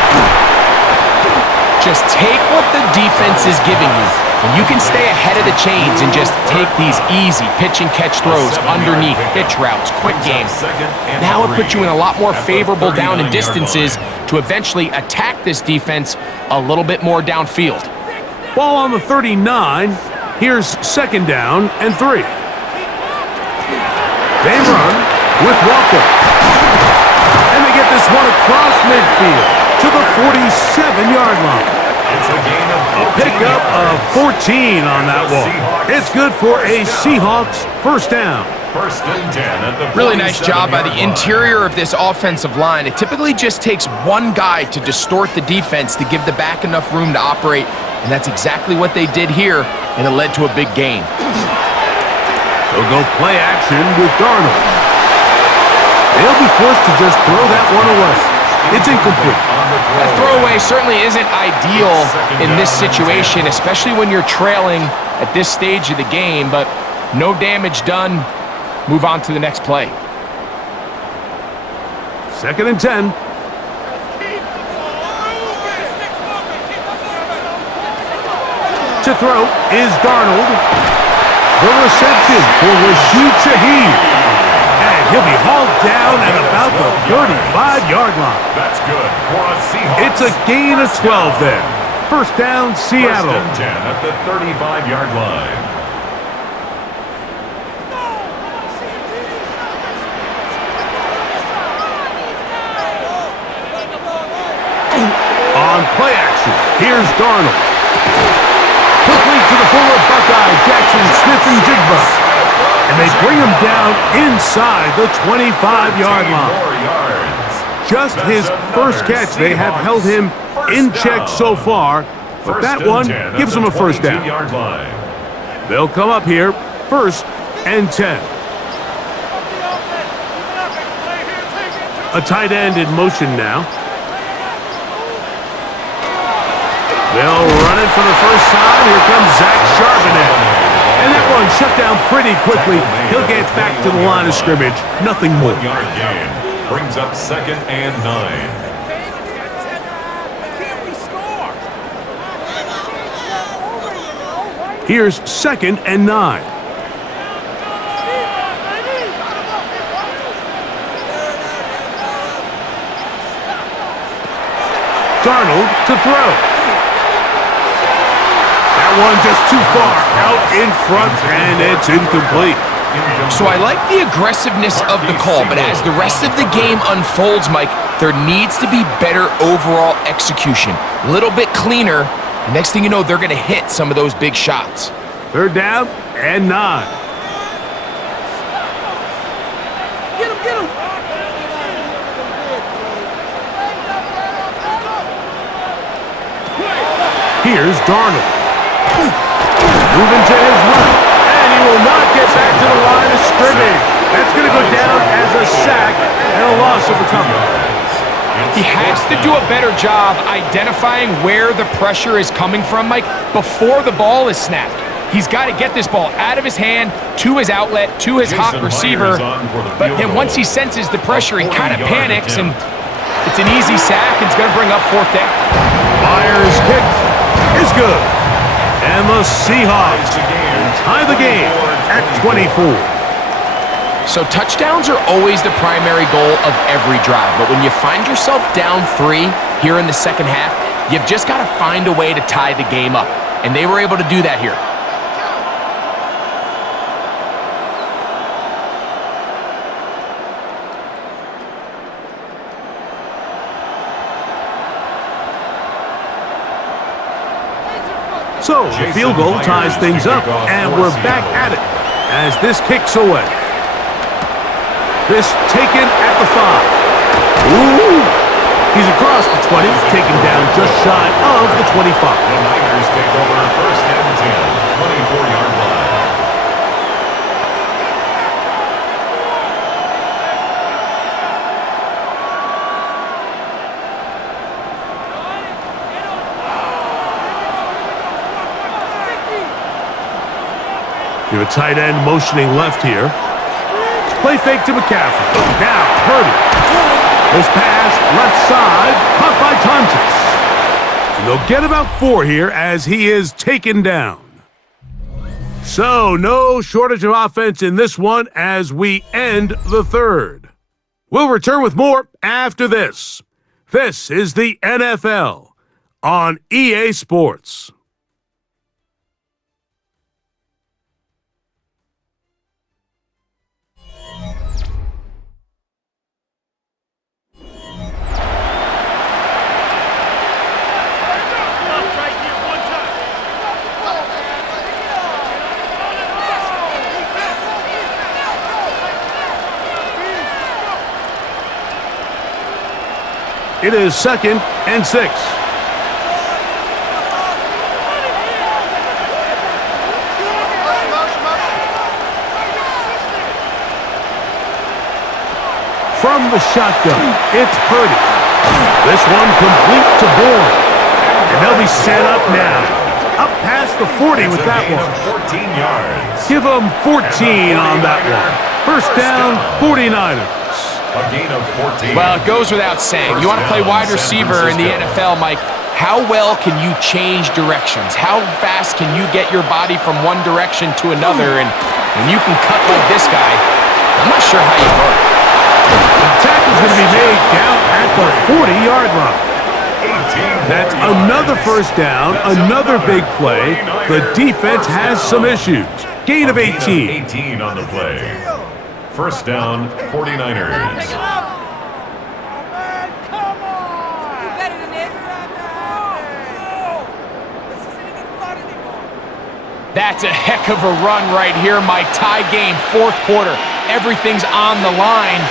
Just take what the defense is giving you. And you can stay ahead of the chains and just take these easy pitch and catch throws underneath, hitch routes, quick game. Now it puts you in a lot more favorable down and distances to eventually attack this defense a little bit more downfield. Ball on the 39. Here's 2nd down and 3. They run with Walker. And they get this one across midfield to the 47-yard line. It's a gain of A pickup of 14 on that one. It's good for a Seahawks first down. 1st and 10 at the Really nice job by the interior of this offensive line. It typically just takes one guy to distort the defense to give the back enough room to operate, and that's exactly what they did here, and it led to a big gain. They'll go play action with Darnold. They'll be forced to just throw that one away. It's incomplete. That throwaway certainly isn't ideal in this situation, especially when you're trailing at this stage of the game, but no damage done. Move on to the next play. 2nd and 10. To throw is Darnold. The reception for Rashid Shaheed. And he'll be hauled down at about the 35-yard line. That's good for a Seahawks. It's a gain of 12 there. First down, Seattle. 1st and 10 at the 35-yard line. On play action, here's Darnold. Complete to the former Buckeye, Jackson Smith-Njigba. And they bring him down inside the 25-yard line. Just his first catch. They have held him in check so far, but that one gives him a first down. They'll come up here, 1st and 10. A tight end in motion now. They'll run it for the first time. Here comes Zach Charbonnet. And that one shut down pretty quickly. He'll get back to the line of scrimmage. Nothing more. 1-yard gain. Brings up 2nd and 9. Here's 2nd and 9. Darnold to throw. That one just too far out in front, and it's incomplete. So I like the aggressiveness of the call, but as the rest of the game unfolds, Mike, there needs to be better overall execution. A little bit cleaner. The next thing you know, they're going to hit some of those big shots. 3rd down and 9. Get him! Here's Darnold. Moving to his left, and he will not get back to the line of scrimmage. That's going to go down as a sack and a loss of a couple. He has to do a better job identifying where the pressure is coming from, Mike, before the ball is snapped. He's got to get this ball out of his hand, to his outlet, to his hot receiver. But then once he senses the pressure, he kind of panics, and it's an easy sack, and it's going to bring up 4th down. Myers' kick is good. And the Seahawks tie the game at 24. So touchdowns are always the primary goal of every drive, but when you find yourself down 3 here in the second half, you've just got to find a way to tie the game up, and they were able to do that here. So the field goal ties things up, and we're back at it as this kicks away. This taken at the 5. Ooh! He's across the 20, taken down just shy of the 25. The Niners take over 1st and 10, 24-yard line. You have a tight end motioning left here. Play fake to McCaffrey. Now, Purdy. This pass left side, caught by Tonjes. And they'll get about 4 here as he is taken down. So, no shortage of offense in this one as we end the 3rd. We'll return with more after this. This is the NFL on EA Sports. It is 2nd and 6. From the shotgun, it's Purdy. This one complete to Bourne. And they'll be set up now. Up past the 40 with that one. 14 yards. Give them 14 on that one. 1st down, 49ers. A gain of 14. Well, it goes without saying. You want to play wide receiver in the NFL, Mike. How well can you change directions? How fast can you get your body from one direction to another? And when you can cut like this guy, I'm not sure how you work. The tackle's going to be made down at the 40-yard line. That's another 1st down, another big play. The defense has some issues. Gain of 18. 18 on the play. 1st down, 49ers. That's a heck of a run right here, Mike. Tie game, 4th quarter. Everything's on the line.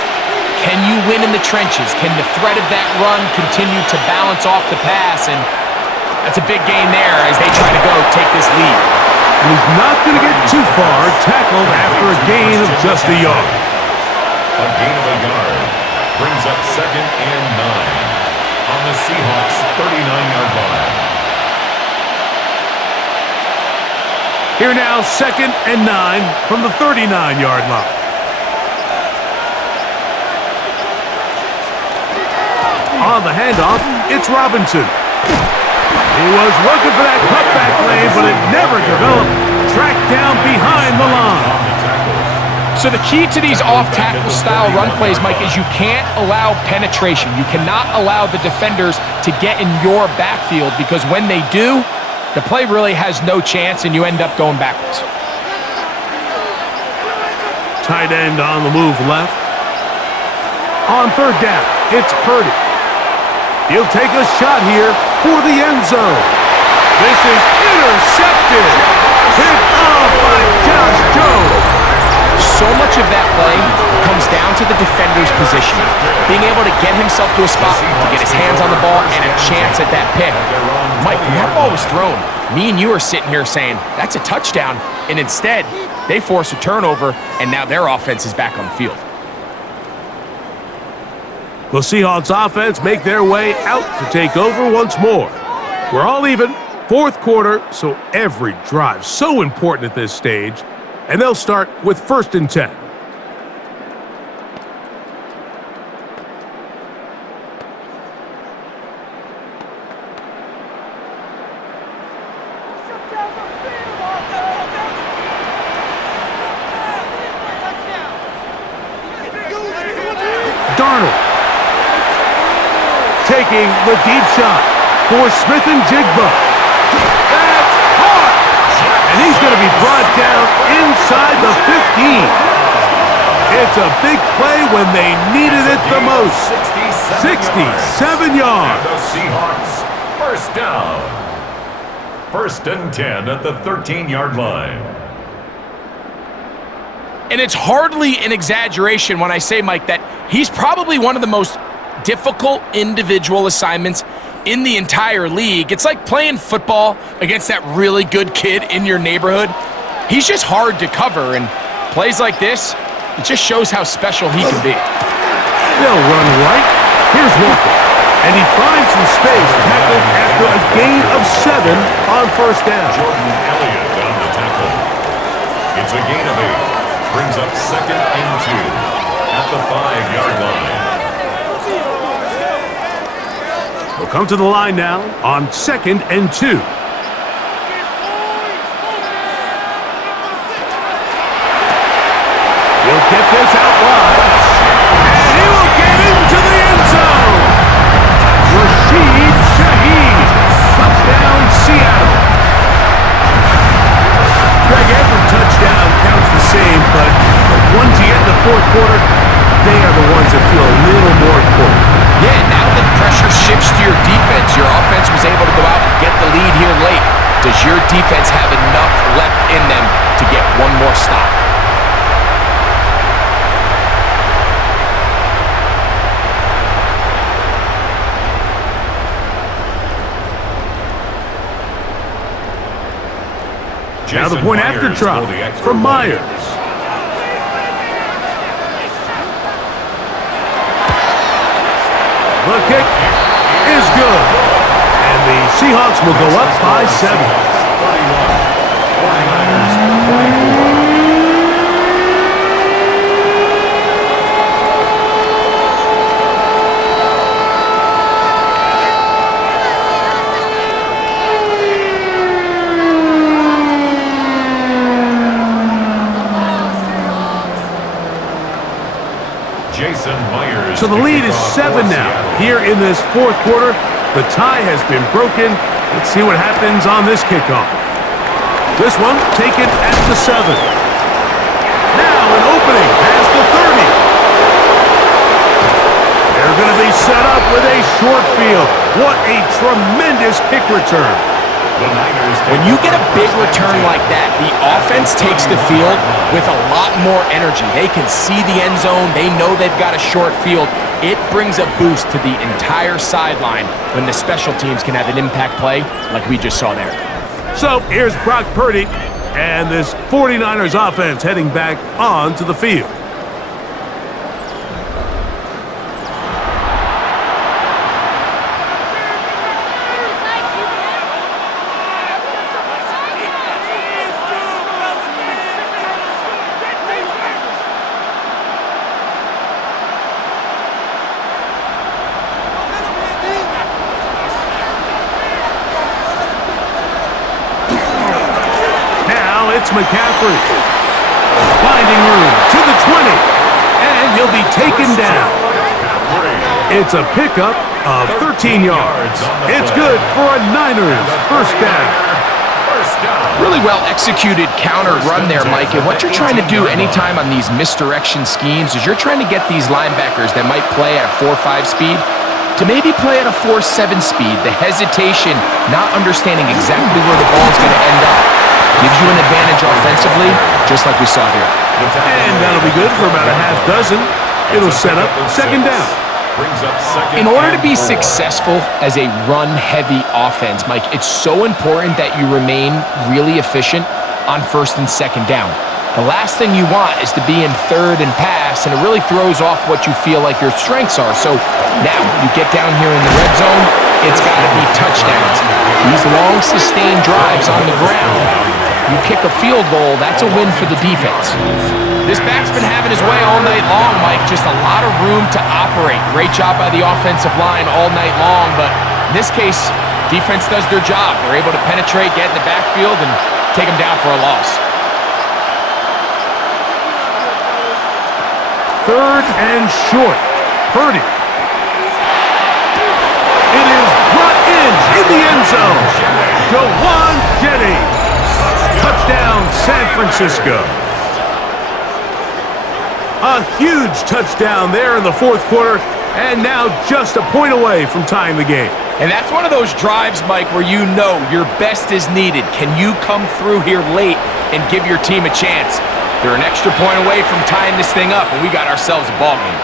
Can you win in the trenches? Can the threat of that run continue to balance off the pass? And that's a big gain there as they try to go take this lead. And he's not going to get too far, tackled after a gain of just a yard. A gain of a yard brings up 2nd and 9 on the Seahawks 39-yard line. Here now, 2nd and 9 from the 39-yard line. On the handoff, it's Robinson. He was looking for that cutback lane, but it never developed. Tracked down behind the line. So the key to these off-tackle style run plays, Mike, is you can't allow penetration. You cannot allow the defenders to get in your backfield, because when they do, the play really has no chance and you end up going backwards. Tight end on the move left. On third down, it's Purdy. He'll take a shot here for the end zone. This is intercepted. Picked off by Josh Jones. So much of that play comes down to the defender's positioning. Being able to get himself to a spot, to get his hands on the ball, and a chance at that pick. Mike, when that ball was thrown, me and you are sitting here saying, that's a touchdown. And instead, they force a turnover, and now their offense is back on the field. The Seahawks offense make their way out to take over once more. We're all even, fourth quarter, so every drive so important at this stage. And they'll start with 1st and 10. Darnold taking the deep shot for Smith and Jigba. That's hard! And he's going to be brought down inside the 15. It's a big play when they needed it the most. 67 yards. And the Seahawks, first down. 1st and 10 at the 13-yard line. And it's hardly an exaggeration when I say, Mike, that he's probably one of the most difficult individual assignments in the entire league. It's like playing football against that really good kid in your neighborhood. He's just hard to cover, and plays like this, it just shows how special he can be. They'll run right. Here's Walker. And he finds some space, tackled after a gain of 7 on 1st down. Jordan Elliott on the tackle. It's a gain of 8. Brings up 2nd and 2 at the 5-yard line. We'll come to the line now on 2nd and 2. He'll get this out wide. And he will get into the end zone. Rashid Shaheed. Touchdown, Seattle. Greg, every touchdown counts the same, but the ones you get in the 4th quarter, they are the ones that feel a little more important. Yeah, now that pressure shifts to your defense, your offense was able to go out and get the lead here late. Does your defense have enough left in them to get one more stop? Now the point after try from Myers. The kick is good. And the Seahawks will go up by 7. 49ers 24. So the lead is 7 now. Here in this 4th quarter, the tie has been broken. Let's see what happens on this kickoff. This one taken at the 7. Now an opening past the 30. They're going to be set up with a short field. What a tremendous kick return. When you get a big return like that, the offense takes the field with a lot more energy. They can see the end zone. They know they've got a short field. It brings a boost to the entire sideline when the special teams can have an impact play like we just saw there. So here's Brock Purdy and this 49ers offense heading back onto the field. McCaffrey. Finding room to the 20. And he'll be taken down. It's a pickup of 13 yards. It's good for a Niners first down. Really well executed counter run there, Mike. And what you're trying to do anytime on these misdirection schemes is you're trying to get these linebackers that might play at a 4.5 speed to maybe play at a 4.7 speed. The hesitation, not understanding exactly where the ball is going to end up, gives you an advantage offensively, just like we saw here. And that'll be good for about a half dozen. It'll set up second down. In order to be successful as a run-heavy offense, Mike, it's so important that you remain really efficient on first and second down. The last thing you want is to be in third and pass, and it really throws off what you feel like your strengths are. So now you get down here in the red zone, it's got to be touchdowns. These long, sustained drives on the ground, you kick a field goal, that's a win for the defense. This back's been having his way all night long, Mike. Just a lot of room to operate. Great job by the offensive line all night long, but in this case, defense does their job. They're able to penetrate, get in the backfield, and take them down for a loss. Third and short. Purdy. It is brought in the end zone. Jawan Jennings. Touchdown, San Francisco. A huge touchdown there in the fourth quarter, and now just a point away from tying the game. And that's one of those drives, Mike, where you know your best is needed. Can you come through here late and give your team a chance? They're an extra point away from tying this thing up, and we got ourselves a ball game.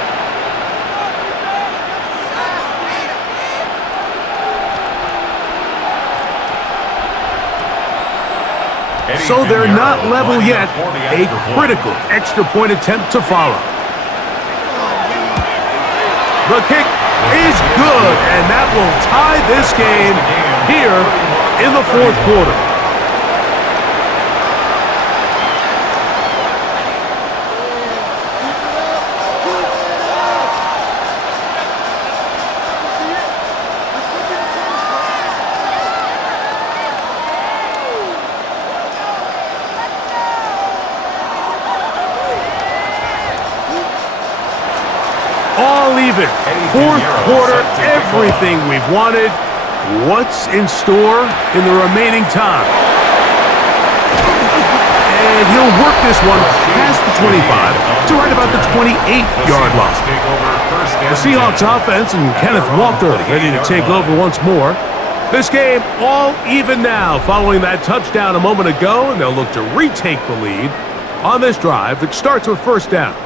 So they're not level yet. A critical extra point attempt to follow. The kick is good, and that will tie this game here in the fourth quarter. All even. Fourth quarter, everything we've wanted. What's in store in the remaining time? And he'll work this one past the 25 to right about the 28-yard line. The Seahawks offense and Kenneth Walker ready to take over once more. This game all even now following that touchdown a moment ago, and they'll look to retake the lead on this drive that starts with first down.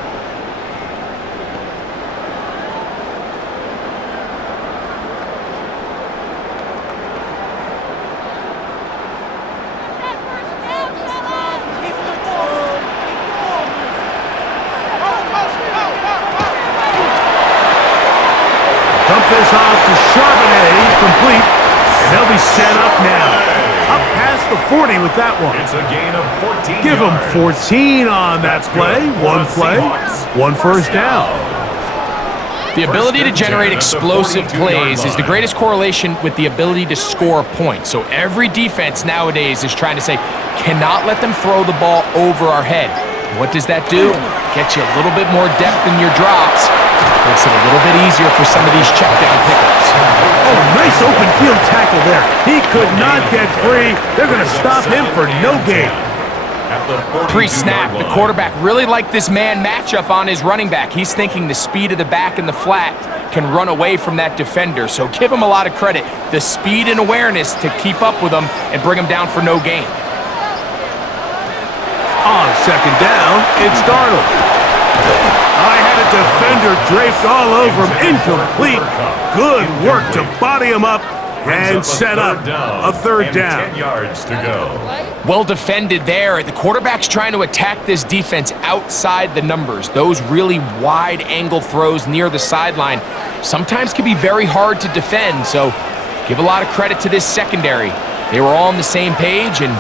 Dump this off to Charbonnet, complete, and they'll be set up now. Up past the 40 with that one. It's a gain of 14 Give them yards. 14 on that play. One first down. The ability to generate explosive plays is the greatest correlation with the ability to score points. So every defense nowadays is trying to say, cannot let them throw the ball over our head. What does that do? Get you a little bit more depth in your drops. Makes it a little bit easier for some of these check down pickups. Oh, nice open field tackle there. He could not get free. They're going to stop him for no gain. Pre-snap, the quarterback really liked this man matchup on his running back. He's thinking the speed of the back in the flat can run away from that defender. So give him a lot of credit. The speed and awareness to keep up with him and bring him down for no gain. On second down, it's Darnold. I had a defender draped all over him. Incomplete. Good work to body him up and set up a third down. 10 yards to go. Well defended there. The quarterback's trying to attack this defense outside the numbers. Those really wide angle throws near the sideline sometimes can be very hard to defend. So give a lot of credit to this secondary. They were all on the same page, and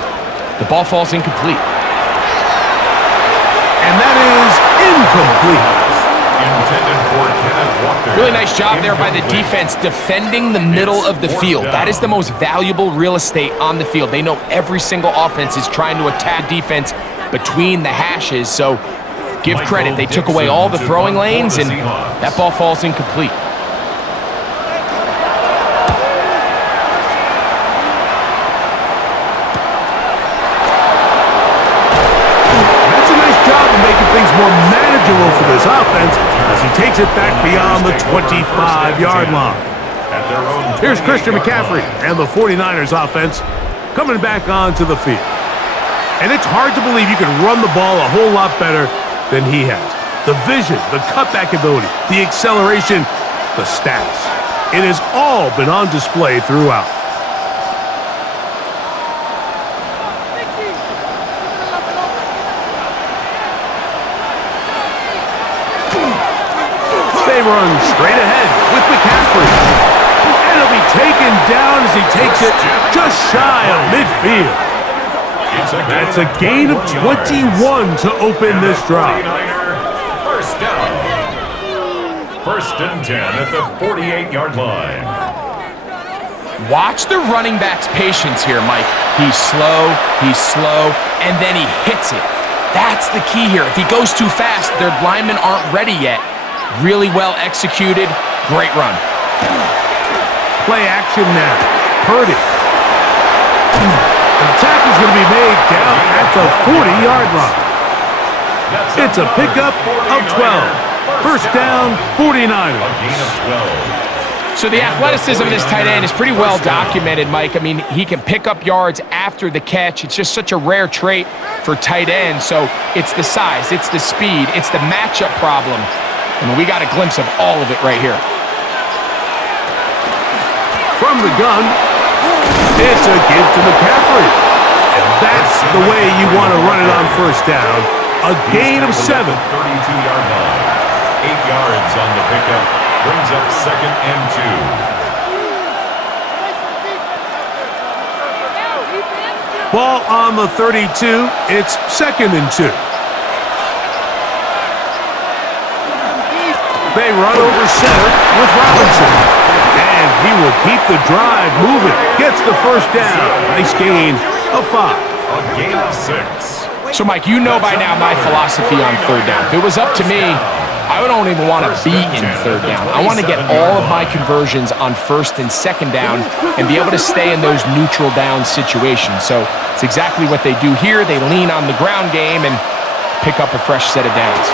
the ball falls incomplete. And that is incomplete. Intended for Kenneth Walker. Really nice job there by the defense defending the middle of the field. That is the most valuable real estate on the field. They know every single offense is trying to attack defense between the hashes, so give credit. They took away all the throwing lanes, and that ball falls incomplete. That's a nice job of making things more manageable for this offense as he takes it back beyond the 25-yard line. Here's Christian McCaffrey and the 49ers offense coming back onto the field. And it's hard to believe you can run the ball a whole lot better than he has. The vision, the cutback ability, the acceleration, the stats. It has all been on display throughout. They run straight ahead with McCaffrey. And he'll be taken down as he takes it just shy of midfield. That's a gain of 21 to open this drive. First down. First and 10 at the 48-yard line. Watch the running back's patience here, Mike. He's slow, and then he hits it. That's the key here. If he goes too fast, their linemen aren't ready yet. Really well executed. Great run. Play action now. Purdy. The tackle's going to be made down at the 40-yard line. It's a pickup of 12. First down, 49ers. So the athleticism of this tight end is pretty well documented, Mike. I mean, he can pick up yards after the catch. It's just such a rare trait for tight ends. So it's the size, it's the speed, it's the matchup problem. And we got a glimpse of all of it right here. From the gun, it's a give to McCaffrey. And that's the way you want to run it on first down. A gain of 7. 32-yard line. 8 yards on the pickup. Brings up second and 2. Ball on the 32. It's second and 2. They run over center with Robinson. And he will keep the drive moving. Gets the first down. Nice gain of 5. A gain of 6. So, Mike, you know by now my philosophy on third down. If it was up to me, I don't even want to be in third down. I want to get all of my conversions on first and second down and be able to stay in those neutral down situations. So it's exactly what they do here. They lean on the ground game and pick up a fresh set of downs.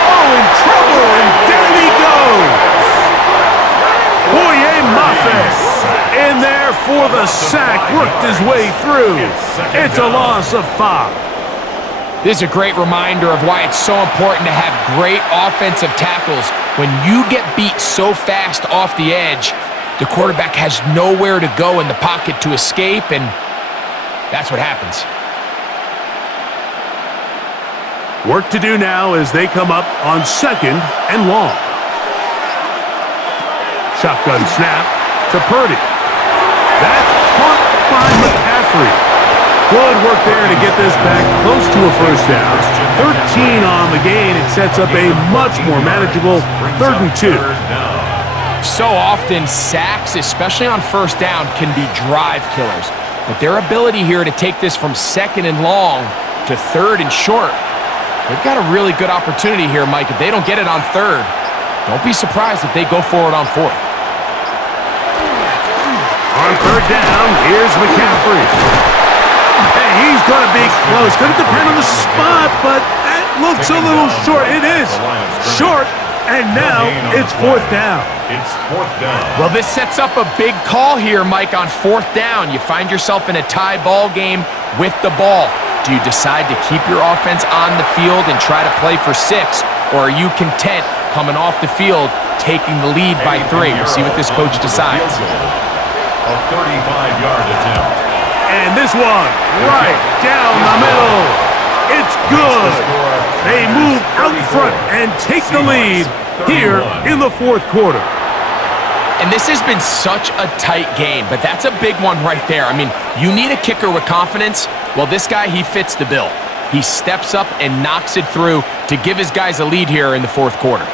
Oh, in trouble, and there he goes. Boye Mafe in there for the sack, worked his way through. It's a loss of 5. This is a great reminder of why it's so important to have great offensive tackles. When you get beat so fast off the edge, the quarterback has nowhere to go in the pocket to escape, and that's what happens. Work to do now as they come up on second and long. Shotgun snap to Purdy. That's caught by McCaffrey. Good work there to get this back close to a first down. 13 on the gain. It sets up a much more manageable 3rd and 2. So often, sacks, especially on first down, can be drive killers. But their ability here to take this from second and long to third and short, they've got a really good opportunity here, Mike. If they don't get it on third, don't be surprised if they go for it on fourth. On third down, here's McCaffrey. And he's going to be close. Going to depend on the spot, but that looks a little short. It is short, and now it's 4th down. It's 4th down. Well, this sets up a big call here, Mike, on 4th down. You find yourself in a tie ball game with the ball. Do you decide to keep your offense on the field and try to play for 6, or are you content coming off the field, taking the lead by 3? We'll see what this coach decides. A 35-yard attempt. And this one, right down the middle. It's good. They move out front and take the lead here in the 4th quarter. And this has been such a tight game, but that's a big one right there. I mean, you need a kicker with confidence. Well, this guy, he fits the bill. He steps up and knocks it through to give his guys a lead here in the 4th quarter.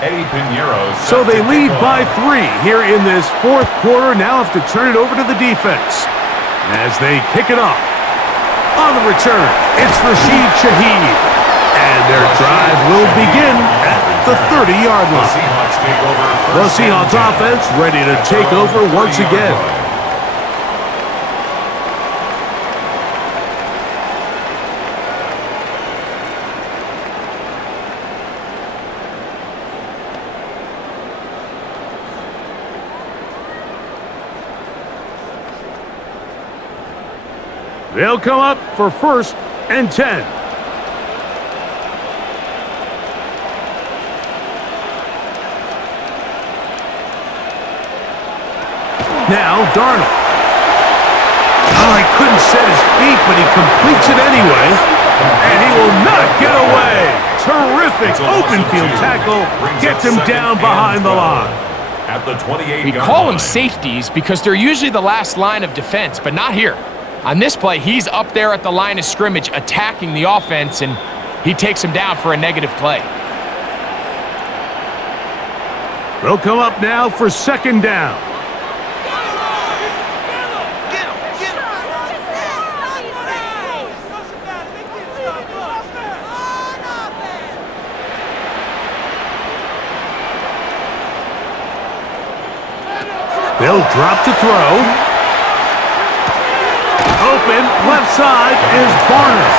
Eddie Pinheiro. So they lead by 3 here in this fourth quarter. Now have to turn it over to the defense as they kick it off. On the return, it's Rashid Shaheed. And their drive will begin at the 30-yard line. The Seahawks offense ready to take over once again. They'll come up for 1st and 10. Now, Darnold. Oh, he couldn't set his feet, but he completes it anyway. And he will not get away. Terrific open field tackle. Gets him down behind the line. At the 28-yard We call them safeties because they're usually the last line of defense, but not here. On this play, he's up there at the line of scrimmage attacking the offense, and he takes him down for a negative play. They'll come up now for 2nd down. They'll drop to throw. Open, left side is Barner.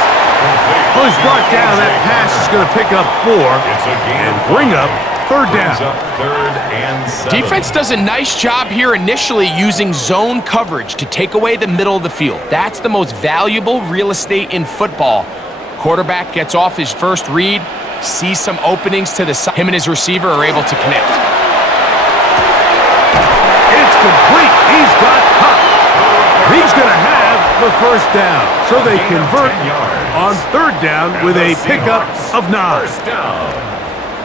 Oh, he's brought down. That pass is going to pick up 4 and bring up 3rd down. Defense does a nice job here initially using zone coverage to take away the middle of the field. That's the most valuable real estate in football. Quarterback gets off his first read, sees some openings to the side. Him and his receiver are able to connect. It's complete. He's got Huck. He's going to have the 1st down. So they convert on 3rd down with a pickup of 9.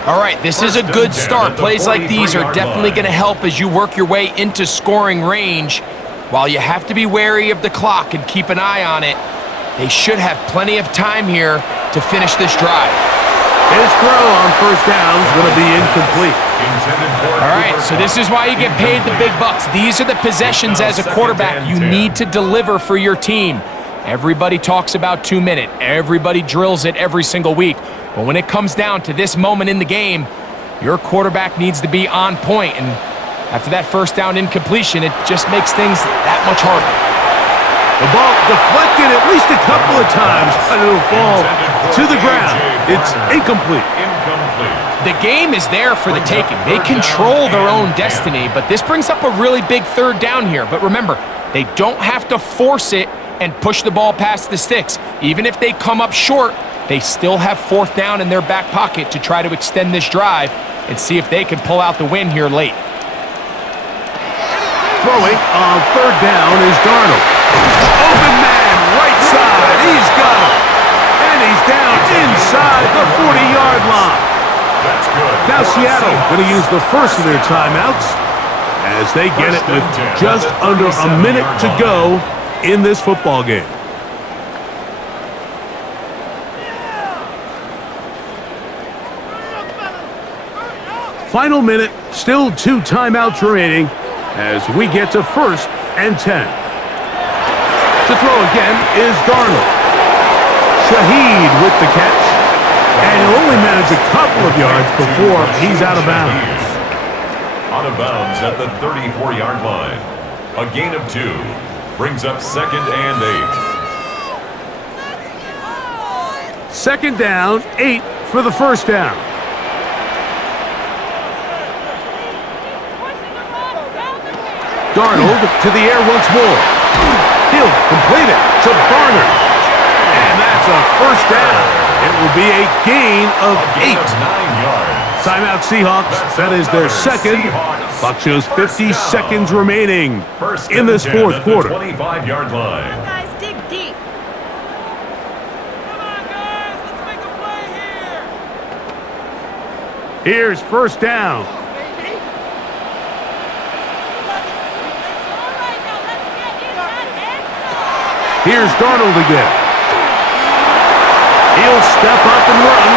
All right, this is a good start. Plays like these are definitely going to help as you work your way into scoring range. While you have to be wary of the clock and keep an eye on it, they should have plenty of time here to finish this drive. His throw on 1st down is going to be incomplete. All right, so this is why you get paid the big bucks. These are the possessions as a quarterback you need to deliver for your team. Everybody talks about 2-minute. Everybody drills it every single week. But when it comes down to this moment in the game, your quarterback needs to be on point. And after that 1st down incompletion, it just makes things that much harder. The ball deflected at least a couple of times, and it'll fall to the ground. It's incomplete. The game is there for the taking. They control their own destiny, but this brings up a really big 3rd down here. But remember, they don't have to force it and push the ball past the sticks. Even if they come up short, they still have 4th down in their back pocket to try to extend this drive and see if they can pull out the win here late. Throwing on 3rd down is Darnold. Open man, right side. He's got him. And he's down inside the 40-yard line. That's good. Now Seattle going to use the first of their timeouts as they get it with just under a minute to go in this football game. Final minute, still 2 timeouts remaining as we get to 1st and 10. To throw again is Darnold. Shaheed with the catch. And he'll only manage a couple of yards before he's out of bounds. Out of bounds at the 34-yard line. A gain of 2. Brings up 2nd and 8. 2nd down, 8 for the 1st down. Darnold to the air once more. He'll complete it to Barner. And that's a 1st down. It will be a gain of 8. 9 yards. Timeout Seahawks. That is their 2nd. Clock shows 50 seconds remaining in this 4th quarter. 25-yard line. Guys, dig deep. Come on, guys. Let's make a play here. Here's 1st down. All right, now let's get in that end zone. Here's Darnold again. He'll step up and run,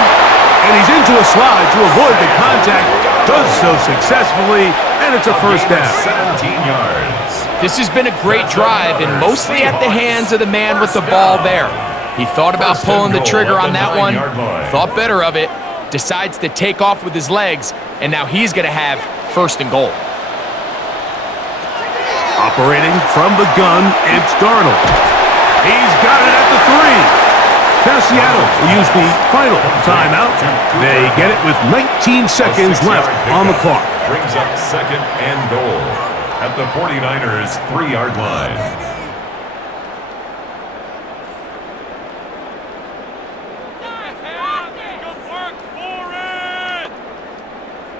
and he's into a slide to avoid the contact Does so successfully, and it's a first down. 17 yards. This has been a great drive, and mostly at the hands of the man with the ball there. He thought about pulling the trigger on that one, thought better of it, decides to take off with his legs, and now he's going to have first and goal. Operating from the gun, it's Darnold. He's got it at the 3. Now Seattle will use the final timeout. They get it with 19 seconds left on the clock. Brings up second and goal at the 49ers' 3-yard line.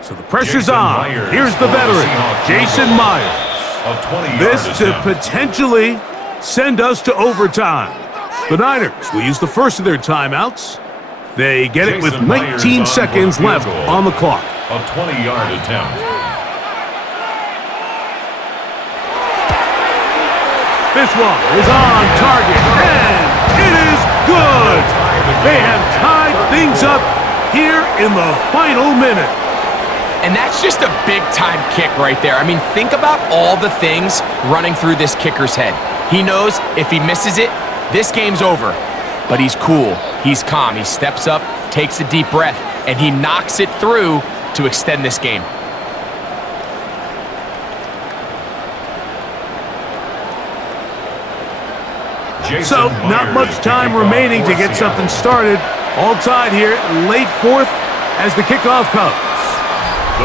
So the pressure's on. Here's the veteran, Jason Myers. This to potentially send us to overtime. The Niners will use the first of their timeouts. They get it with 19 seconds left on the clock. A 20-yard attempt. This one is on target, and it is good. They have tied things up here in the final minute. And that's just a big-time kick right there. I mean, think about all the things running through this kicker's head. He knows if he misses it, this game's over. But he's cool, he's calm, he steps up, takes a deep breath, and he knocks it through to extend this game. So, not much time remaining to get something started. All tied here, late fourth as the kickoff comes.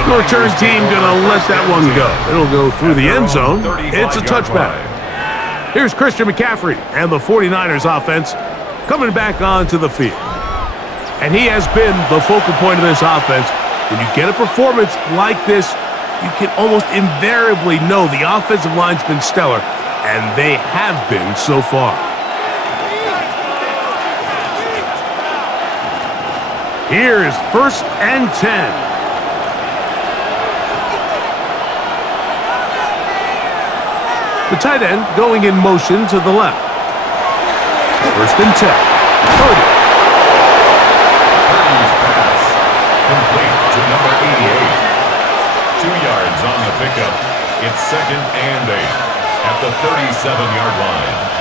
The return team gonna let that one go. It'll go through the end zone. It's a touchback. Here's Christian McCaffrey and the 49ers offense coming back onto the field. And he has been the focal point of this offense. When you get a performance like this, you can almost invariably know the offensive line's been stellar, and they have been so far. Here is first and 10. The tight end going in motion to the left. First and 10. Purdy. Purdy's pass complete to number 88. 2 yards on the pickup. It's second and 8 at the 37-yard line.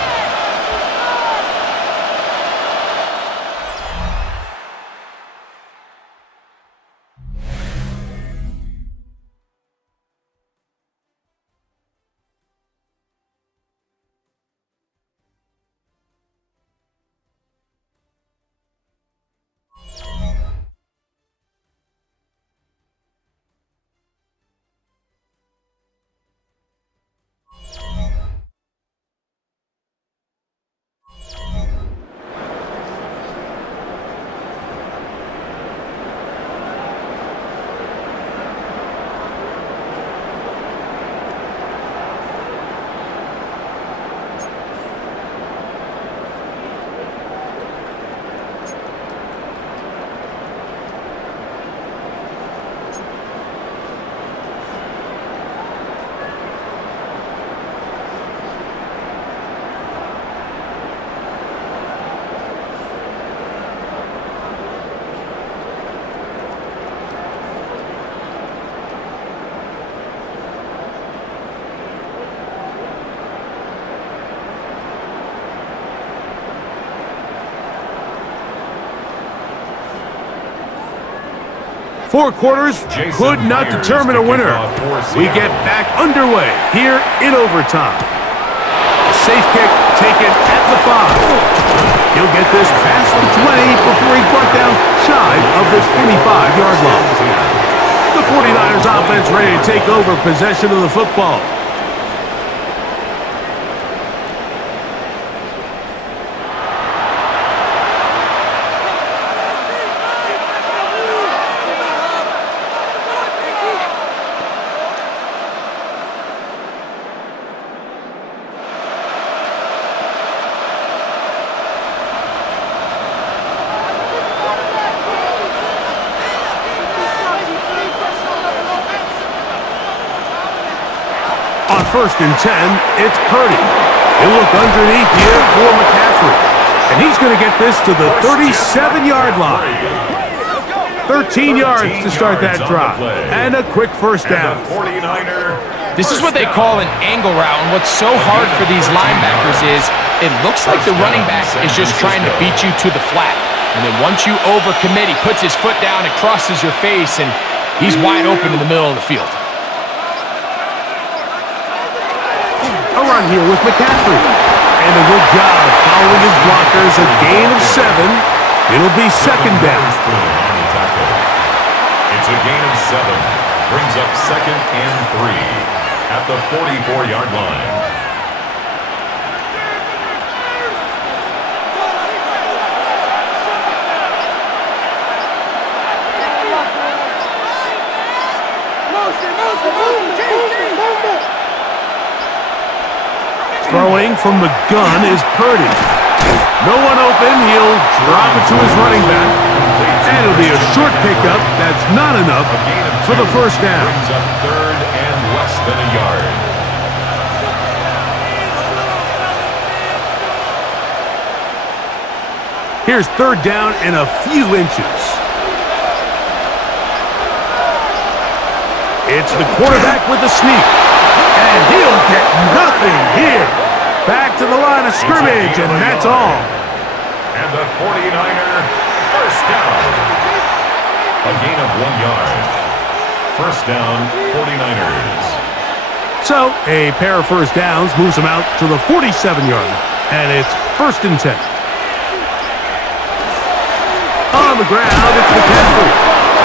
Four quarters could not determine a winner. We get back underway here in overtime. A safe kick taken at the 5. He'll get this past the 20 before he's brought down shy of the 25-yard line. The 49ers offense ready to take over possession of the football. On first and 10, it's Purdy. He'll look underneath here for McCaffrey. And he's going to get this to the 37-yard line. 13 yards to start that drive. And a quick first down. This is what they call an angle route, and what's so hard for these linebackers is it looks like the running back is just trying to beat you to the flat. And then once you overcommit, he puts his foot down and crosses your face, and he's wide open in the middle of the field. A run here with McCaffrey. And a good job following his blockers. A gain of 7. It'll be second down. It's a gain of 7. Brings up 2nd and 3 at the 44-yard line. Throwing from the gun is Purdy. No one open. He'll drop it to his running back. And it'll be a short pickup. That's not enough for the first down. Brings up 3rd and less than a yard. Here's 3rd down and a few inches. It's the quarterback with the sneak. And he'll get nothing here. Back to the line of scrimmage, and that's all. And the 49er first down. A gain of 1 yard. First down, 49ers. So, a pair of first downs moves them out to the 47-yard line. And it's 1st and 10. On the ground, it's McCaffrey.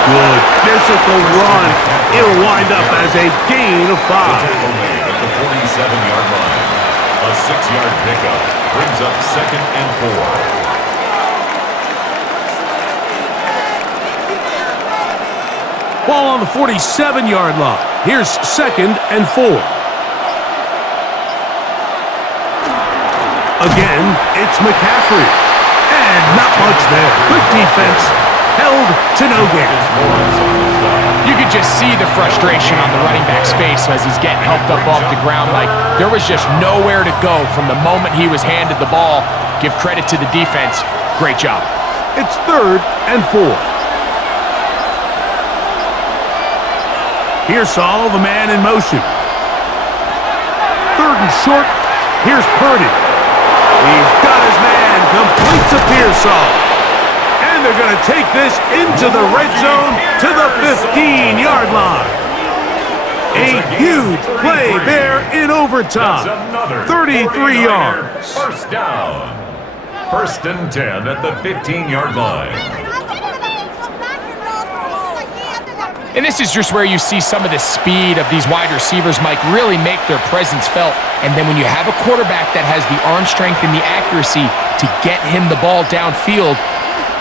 Good physical run. It'll wind up as a gain of 5. At the 47-yard line. A 6-yard pickup brings up 2nd and 4. Ball on the 47-yard line. Here's 2nd and 4. Again, it's McCaffrey. And not much there. Good defense. Held to no gain. You could just see the frustration on the running back's face as he's getting helped up off the ground. Like there was just nowhere to go from the moment he was handed the ball. Give credit to the defense. Great job. It's 3rd and 4. Here's Saul, the man in motion. 3rd and short. Here's Purdy. He's got his man. Completes a Pearsall. And they're going to take this into the red zone to the 15-yard line. A huge play there in overtime. 33 yards. First down. 1st and 10 at the 15-yard line. And this is just where you see some of the speed of these wide receivers, Mike, really make their presence felt. And then when you have a quarterback that has the arm strength and the accuracy to get him the ball downfield,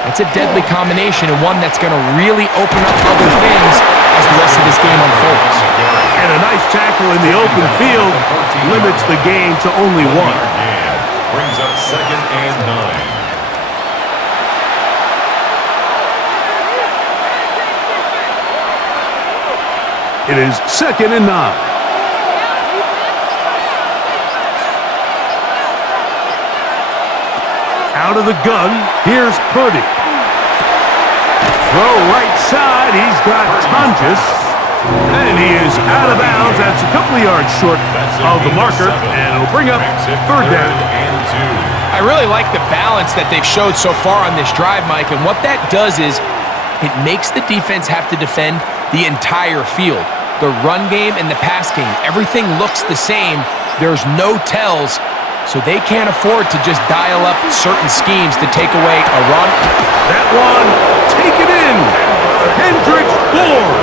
that's a deadly combination and one that's going to really open up other things as the rest of this game unfolds. And a nice tackle in the open field limits the game to only 1. Brings up 2nd and 9. It is 2nd and 9. Out of the gun, here's Purdy. Throw right side, he's got Tonjes. And he is out of bounds. That's a couple of yards short of the marker, and it'll bring up 3rd down. I really like the balance that they've showed so far on this drive, Mike, and what that does is it makes the defense have to defend the entire field. The run game and the pass game, everything looks the same. There's no tells, so they can't afford to just dial up certain schemes to take away a run. That one, taken in. Hendrick Ford.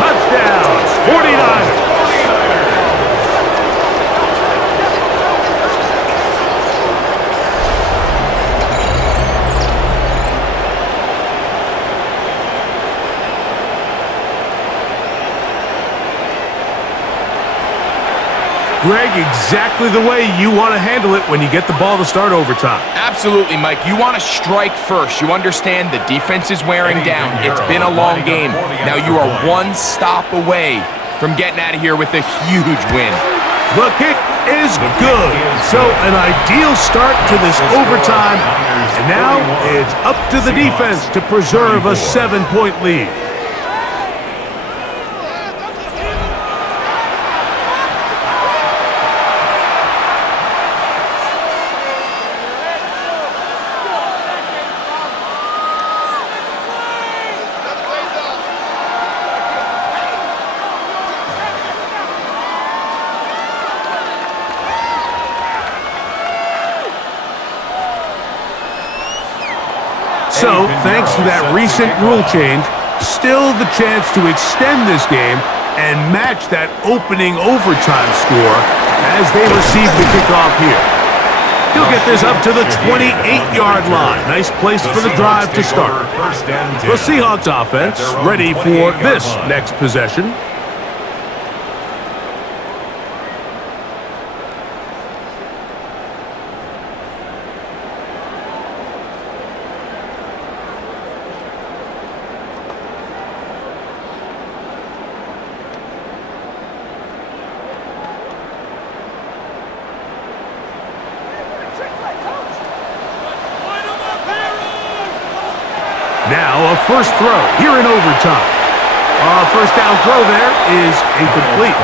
Touchdown, 49ers. Greg, exactly the way you want to handle it when you get the ball to start overtime. Absolutely, Mike. You want to strike first. You understand the defense is wearing down. It's been a long game. Now you are one stop away from getting out of here with a huge win. The kick is good. So an ideal start to this overtime. And now it's up to the defense to preserve a 7-point lead. So, thanks to that recent rule change, still the chance to extend this game and match that opening overtime score as they receive the kickoff here. He'll get this up to the 28-yard line. Nice place for the drive to start. The Seahawks offense ready for this next possession. Now a first throw here in overtime. First down throw there is incomplete.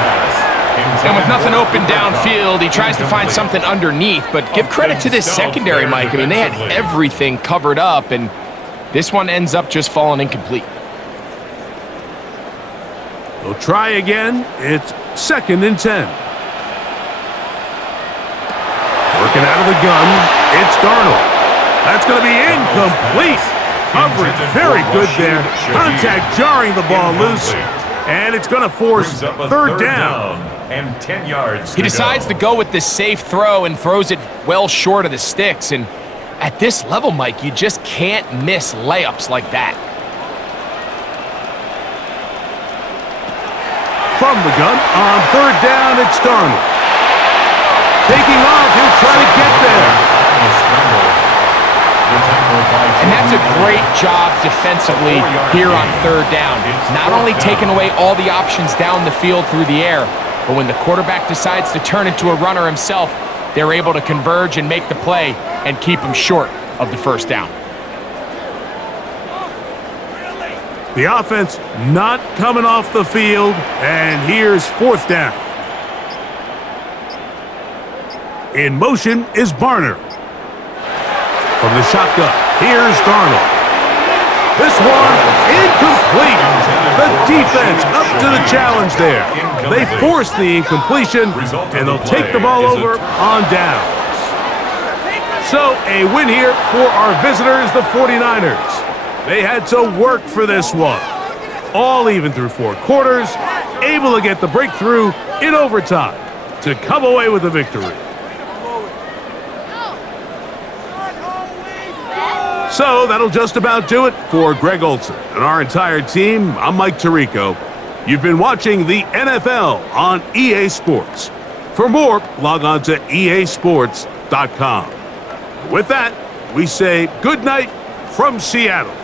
And with nothing open downfield, he tries to find something underneath. But give credit to this secondary, Mike. I mean, they had everything covered up, and this one ends up just falling incomplete. They'll try again. It's 2nd and 10. Working out of the gun, it's Darnold. That's going to be incomplete. Coverage very good there. Contact jarring the ball loose. And it's going to force third down. And 10 yards. He decides to go with this safe throw and throws it well short of the sticks. And at this level, Mike, you just can't miss layups like that. From the gun, on third down, it's Darnold. Taking off, he'll try to get there. And that's a great job defensively here on third down. Not only taking away all the options down the field through the air, but when the quarterback decides to turn into a runner himself, they're able to converge and make the play and keep him short of the first down. The offense not coming off the field, and here's 4th down. In motion is Barner. From the shotgun, here's Darnold. This one, incomplete. The defense up to the challenge there. They force the incompletion, and they'll take the ball over on downs. So, a win here for our visitors, the 49ers. They had to work for this one. All even through 4 quarters, able to get the breakthrough in overtime to come away with the victory. So that'll just about do it for Greg Olson and our entire team. I'm Mike Tirico. You've been watching the NFL on EA Sports. For more, log on to easports.com. With that, we say good night from Seattle.